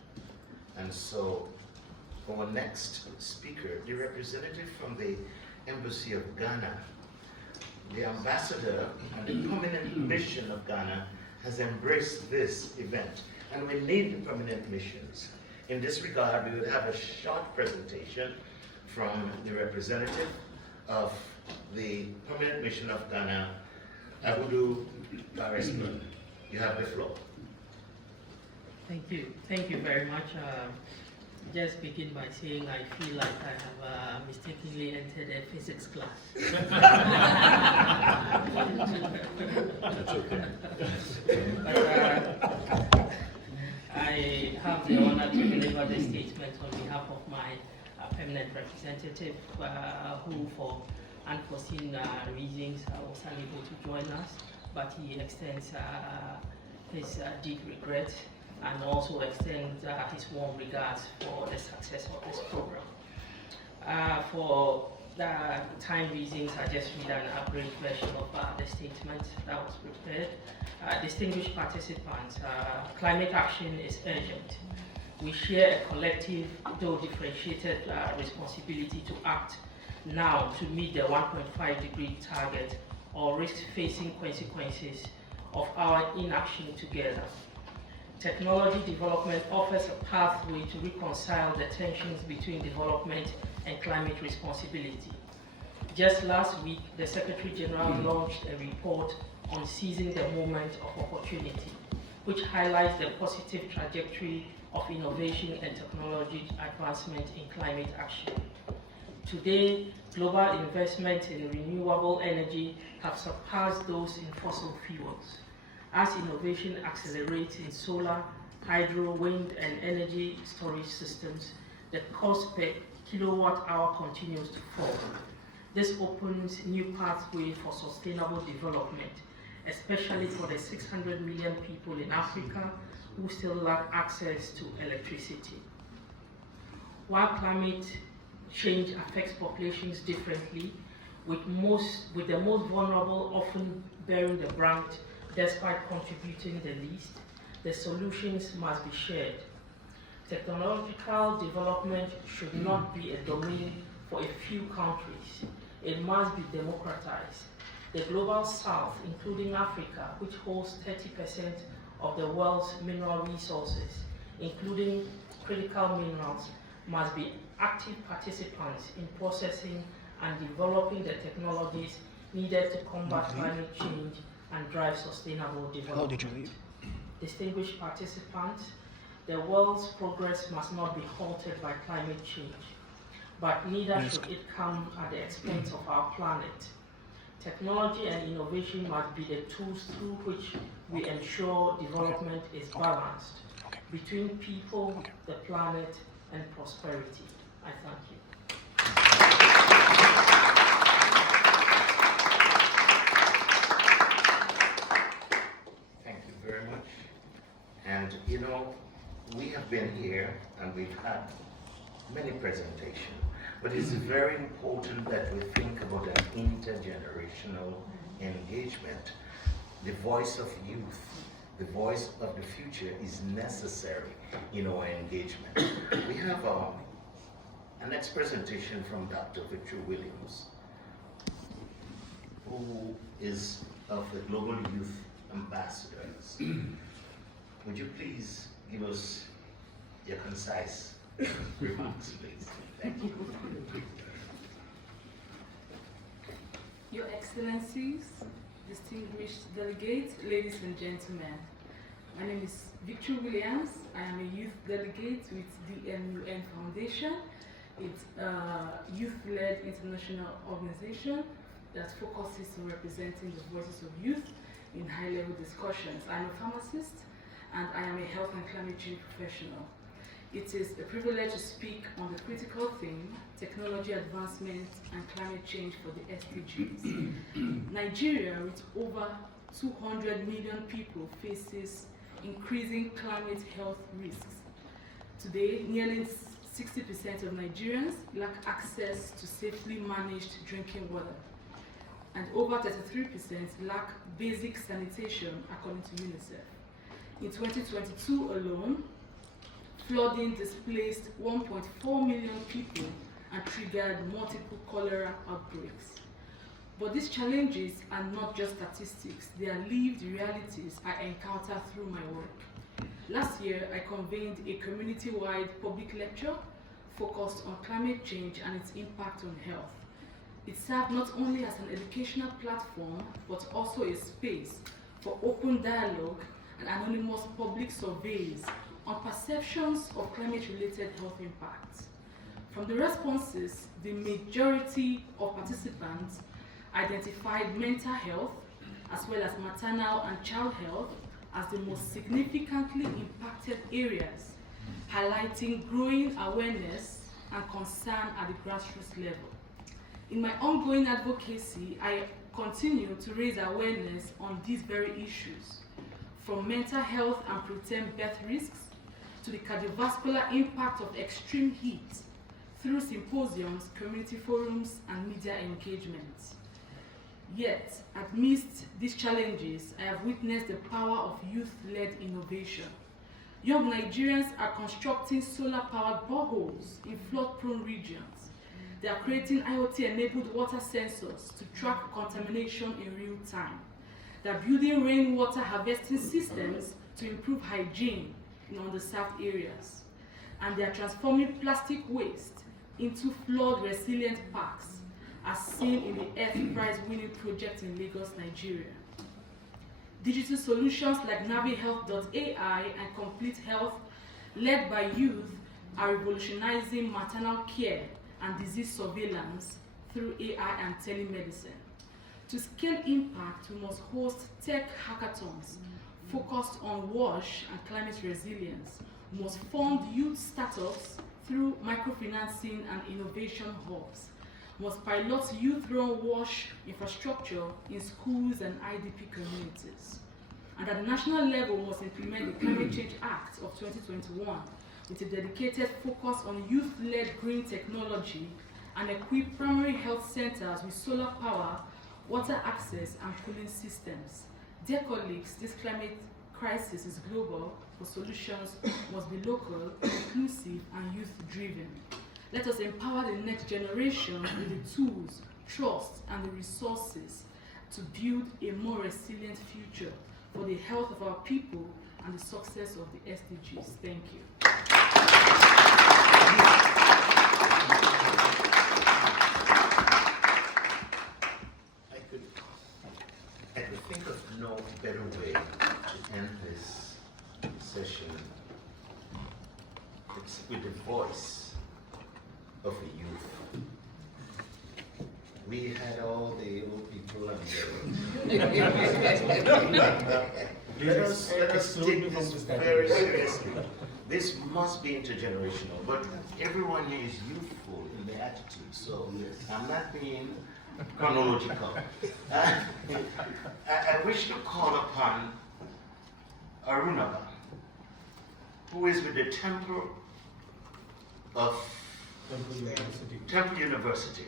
And so our next speaker, the representative from the Embassy of Ghana, the ambassador and the permanent mission of Ghana has embraced this event. And we need the permanent missions. In this regard, we will have a short presentation from the representative of the Permanent Mission of Ghana, Abudu Baresman. You have the floor. Thank you. Thank you very much. Just begin by saying I feel like I have mistakenly entered a physics class. That's okay. I have the honor to deliver the statement on behalf of my permanent representative who, for unforeseen reasons, was unable to join us, but he extends his deep regret and also extends his warm regards for the success of this program. For time reasons, I just read an abridged version of the statement that was prepared. Distinguished participants, climate action is urgent. We share a collective, though differentiated, responsibility to act now to meet the 1.5-degree target or risk-facing consequences of our inaction together. Technology development offers a pathway to reconcile the tensions between development and climate responsibility. Just last week, the Secretary General launched a report on seizing the moment of opportunity, which highlights the positive trajectory of innovation and technology advancement in climate action. Today, global investment in renewable energy have surpassed those in fossil fuels. As innovation accelerates in solar, hydro, wind, and energy storage systems, the cost per kilowatt-hour continues to fall. This opens new pathway for sustainable development, especially for the 600 million people in Africa who still lack access to electricity. While climate change affects populations differently, with the most vulnerable often bearing the brunt despite contributing the least, the solutions must be shared. Technological development should not be a domain for a few countries. It must be democratized. The global south, including Africa, which holds 30% of the world's mineral resources, including critical minerals, must be active participants in processing and developing the technologies needed to combat climate change and drive sustainable development. How did you leave? Distinguished participants, the world's progress must not be halted by climate change, but neither should it come at the expense of our planet. Technology and innovation must be the tools through which we ensure development is balanced between people, the planet, and prosperity. I thank you. Thank you very much. And you know, we have been here and we've had many presentations, but it's very important that we think about an intergenerational engagement. The voice of youth, the voice of the future is necessary in our engagement. We have a next presentation from Dr. Victor Williams, who is of the Global Youth Ambassadors. Would you please give us your concise remarks, please? Thank you. Your Excellencies, distinguished delegates, ladies and gentlemen. My name is Victor Williams. I am a youth delegate with the MUN Foundation. It's a youth-led international organization that focuses on representing the voices of youth in high-level discussions. I'm a pharmacist and I am a health and climate change professional. It is a privilege to speak on the critical theme, technology advancement and climate change for the SDGs. Nigeria, with over 200 million people, faces increasing climate health risks. Today, nearly 60% of Nigerians lack access to safely managed drinking water, and over 33% lack basic sanitation, according to UNICEF. In 2022 alone, flooding displaced 1.4 million people and triggered multiple cholera outbreaks. But these challenges are not just statistics, they are lived realities I encounter through my work. Last year, I convened a community-wide public lecture focused on climate change and its impact on health. It served not only as an educational platform, but also a space for open dialogue and anonymous public surveys on perceptions of climate-related health impacts. From the responses, the majority of participants identified mental health as well as maternal and child health as the most significantly impacted areas, highlighting growing awareness and concern at the grassroots level. In my ongoing advocacy, I continue to raise awareness on these very issues, from mental health and preterm birth risks to the cardiovascular impact of extreme heat through symposiums, community forums, and media engagements. Yet, amidst these challenges, I have witnessed the power of youth-led innovation. Young Nigerians are constructing solar-powered boreholes in flood-prone regions. They are creating IoT-enabled water sensors to track contamination in real time. They are building rainwater harvesting systems to improve hygiene in underserved areas. And they are transforming plastic waste into flood-resilient parks, as seen in the Earth Prize-winning project in Lagos, Nigeria. Digital solutions like NaviHealth.ai and Complete Health, led by youth, are revolutionizing maternal care and disease surveillance through AI and telemedicine. To scale impact, we must host tech hackathons focused on WASH and climate resilience. We must fund youth startups through microfinancing and innovation hubs. We must pilot youth-run WASH infrastructure in schools and IDP communities. And at the national level, we must implement the Climate Change Act of 2021 with a dedicated focus on youth-led green technology and equip primary health centers with solar power, water access, and cooling systems. Dear colleagues, this climate crisis is global, but solutions must be local, inclusive, and youth-driven. Let us empower the next generation with the tools, trust, and the resources to build a more resilient future for the health of our people and the success of the SDGs. Thank you. I could think of no better way to end this session. It's with the voice of a youth. We had all the old people and let us take this very seriously. This must be intergenerational, but everyone here is youthful in their attitude, so I'm not being chronological. I wish to call upon Arunaba, who is with the Temple of Temple University.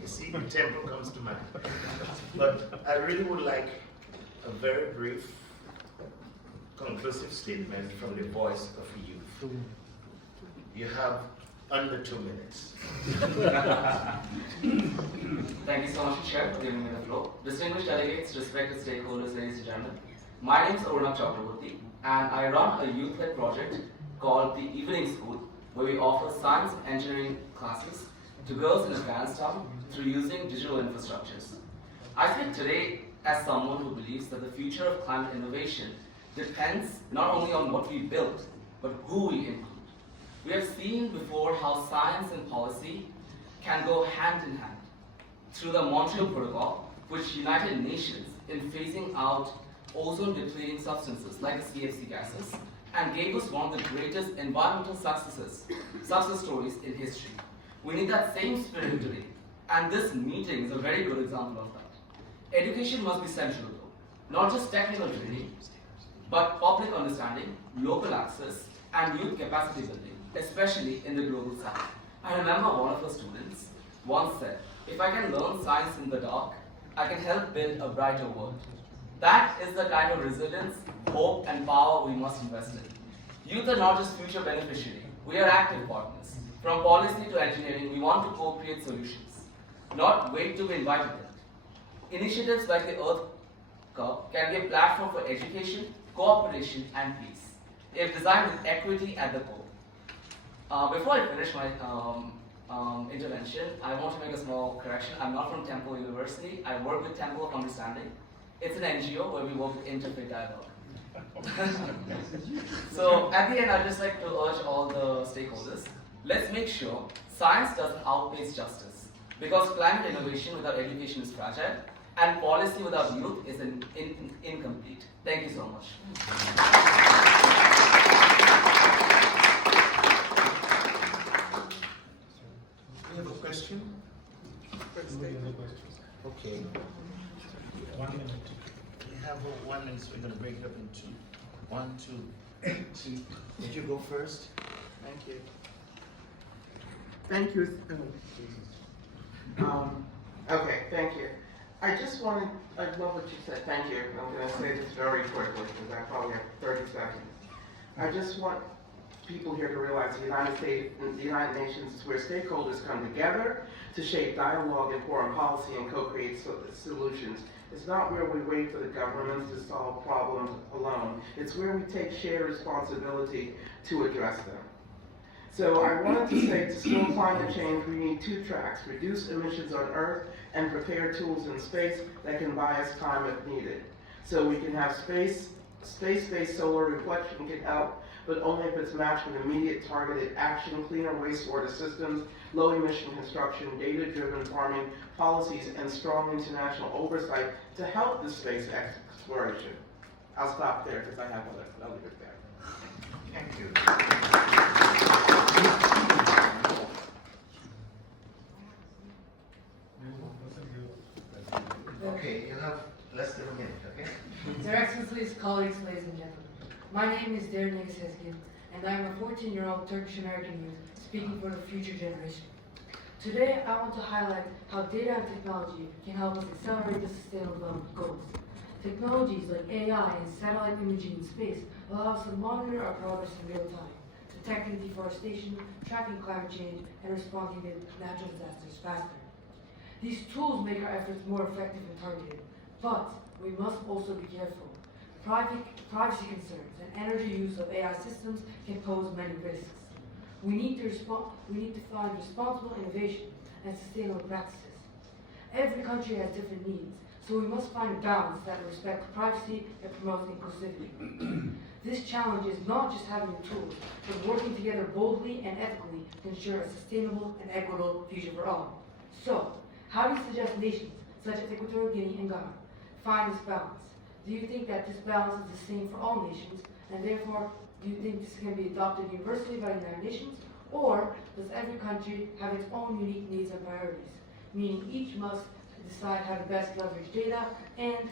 You see, the temple comes to mind. But I really would like a very brief, conclusive statement from the voice of a youth. You have under 2 minutes. Thank you so much, Chair, for giving me the floor. Distinguished delegates, respected stakeholders, ladies and gentlemen. My name is Arunab Chakraborty, and I run a youth-led project called the Evening School, where we offer science and engineering classes to girls in Afghanistan through using digital infrastructures. I speak today as someone who believes that the future of climate innovation depends not only on what we build, but who we include. We have seen before how science and policy can go hand in hand. Through the Montreal Protocol, which united nations in phasing out ozone-depleting substances like the CFC gases, and gave us one of the greatest environmental success stories in history. We need that same spirit today, and this meeting is a very good example of that. Education must be central though, not just technical training, but public understanding, local access, and youth capacity building, especially in the global south. I remember one of our students once said, "If I can learn science in the dark, I can help build a brighter world." That is the kind of resilience, hope, and power we must invest in. Youth are not just future beneficiaries, we are active partners. From policy to engineering, we want to co-create solutions, not wait to be invited in. Initiatives like the Earth Cup can be a platform for education, cooperation, and peace, if designed with equity at the core. Before I finish my intervention, I want to make a small correction. I'm not from Temple University. I work with Temple of Understanding. It's an NGO where we work with interfaith dialogue. So at the end, I'd just like to urge all the stakeholders, let's make sure science doesn't outpace justice. Because climate innovation without education is fragile, and policy without youth is incomplete. Thank you so much. We have a question? Okay. 1 minute. We have 1 minute, so we're going to break it up into 1, 2, 3. Did you go first? Thank you. Thank you. Okay, thank you. I love what you said, thank you. I'm going to say this very quickly because I probably have 30 seconds. I just want people here to realize the United Nations is where stakeholders come together to shape dialogue, inform policy, and co-create solutions. It's not where we wait for the governments to solve problems alone. It's where we take shared responsibility to address them. So I wanted to say to slow climate change, we need 2 tracks: reduce emissions on Earth and prepare tools in space that can buy us time if needed. So we can have space-based solar reflection can help, but only if it's matched with immediate targeted action, cleaner wastewater systems, low emission construction, data-driven farming policies, and strong international oversight to help the space exploration. I'll stop there because I have I'll leave it there. Thank you. Okay, you have less than a minute, okay? Your Excellencies, colleagues, ladies and gentlemen. My name is Derin Yegizeskin, and I am a 14-year-old Turkish-American youth speaking for the future generation. Today, I want to highlight how data and technology can help us accelerate the sustainable development goals. Technologies like AI and satellite imaging in space allow us to monitor our progress in real time, detecting deforestation, tracking climate change, and responding to natural disasters faster. These tools make our efforts more effective and targeted, but we must also be careful. Privacy concerns and energy use of AI systems can pose many risks. We need to find responsible innovation and sustainable practices. Every country has different needs, so we must find a balance that respects privacy and promotes inclusivity. This challenge is not just having the tools, but working together boldly and ethically to ensure a sustainable and equitable future for all. So, how do you suggest nations, such as Equatorial Guinea and Ghana, find this balance? Do you think that this balance is the same for all nations, and therefore, do you think this can be adopted universally by the United Nations, or does every country have its own unique needs and priorities, meaning each must decide how to best leverage data and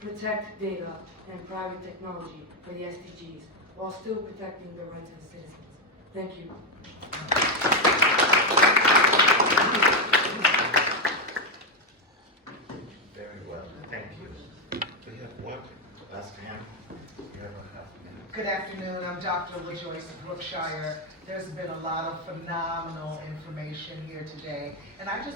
protect data and private technology for the SDGs, while still protecting the rights of the citizens? Thank you. Very well, thank you. We have what? Last hand? You have a half minute. Good afternoon, I'm Dr. LaJoyce of Brookshire. There's been a lot of phenomenal information here today, and I just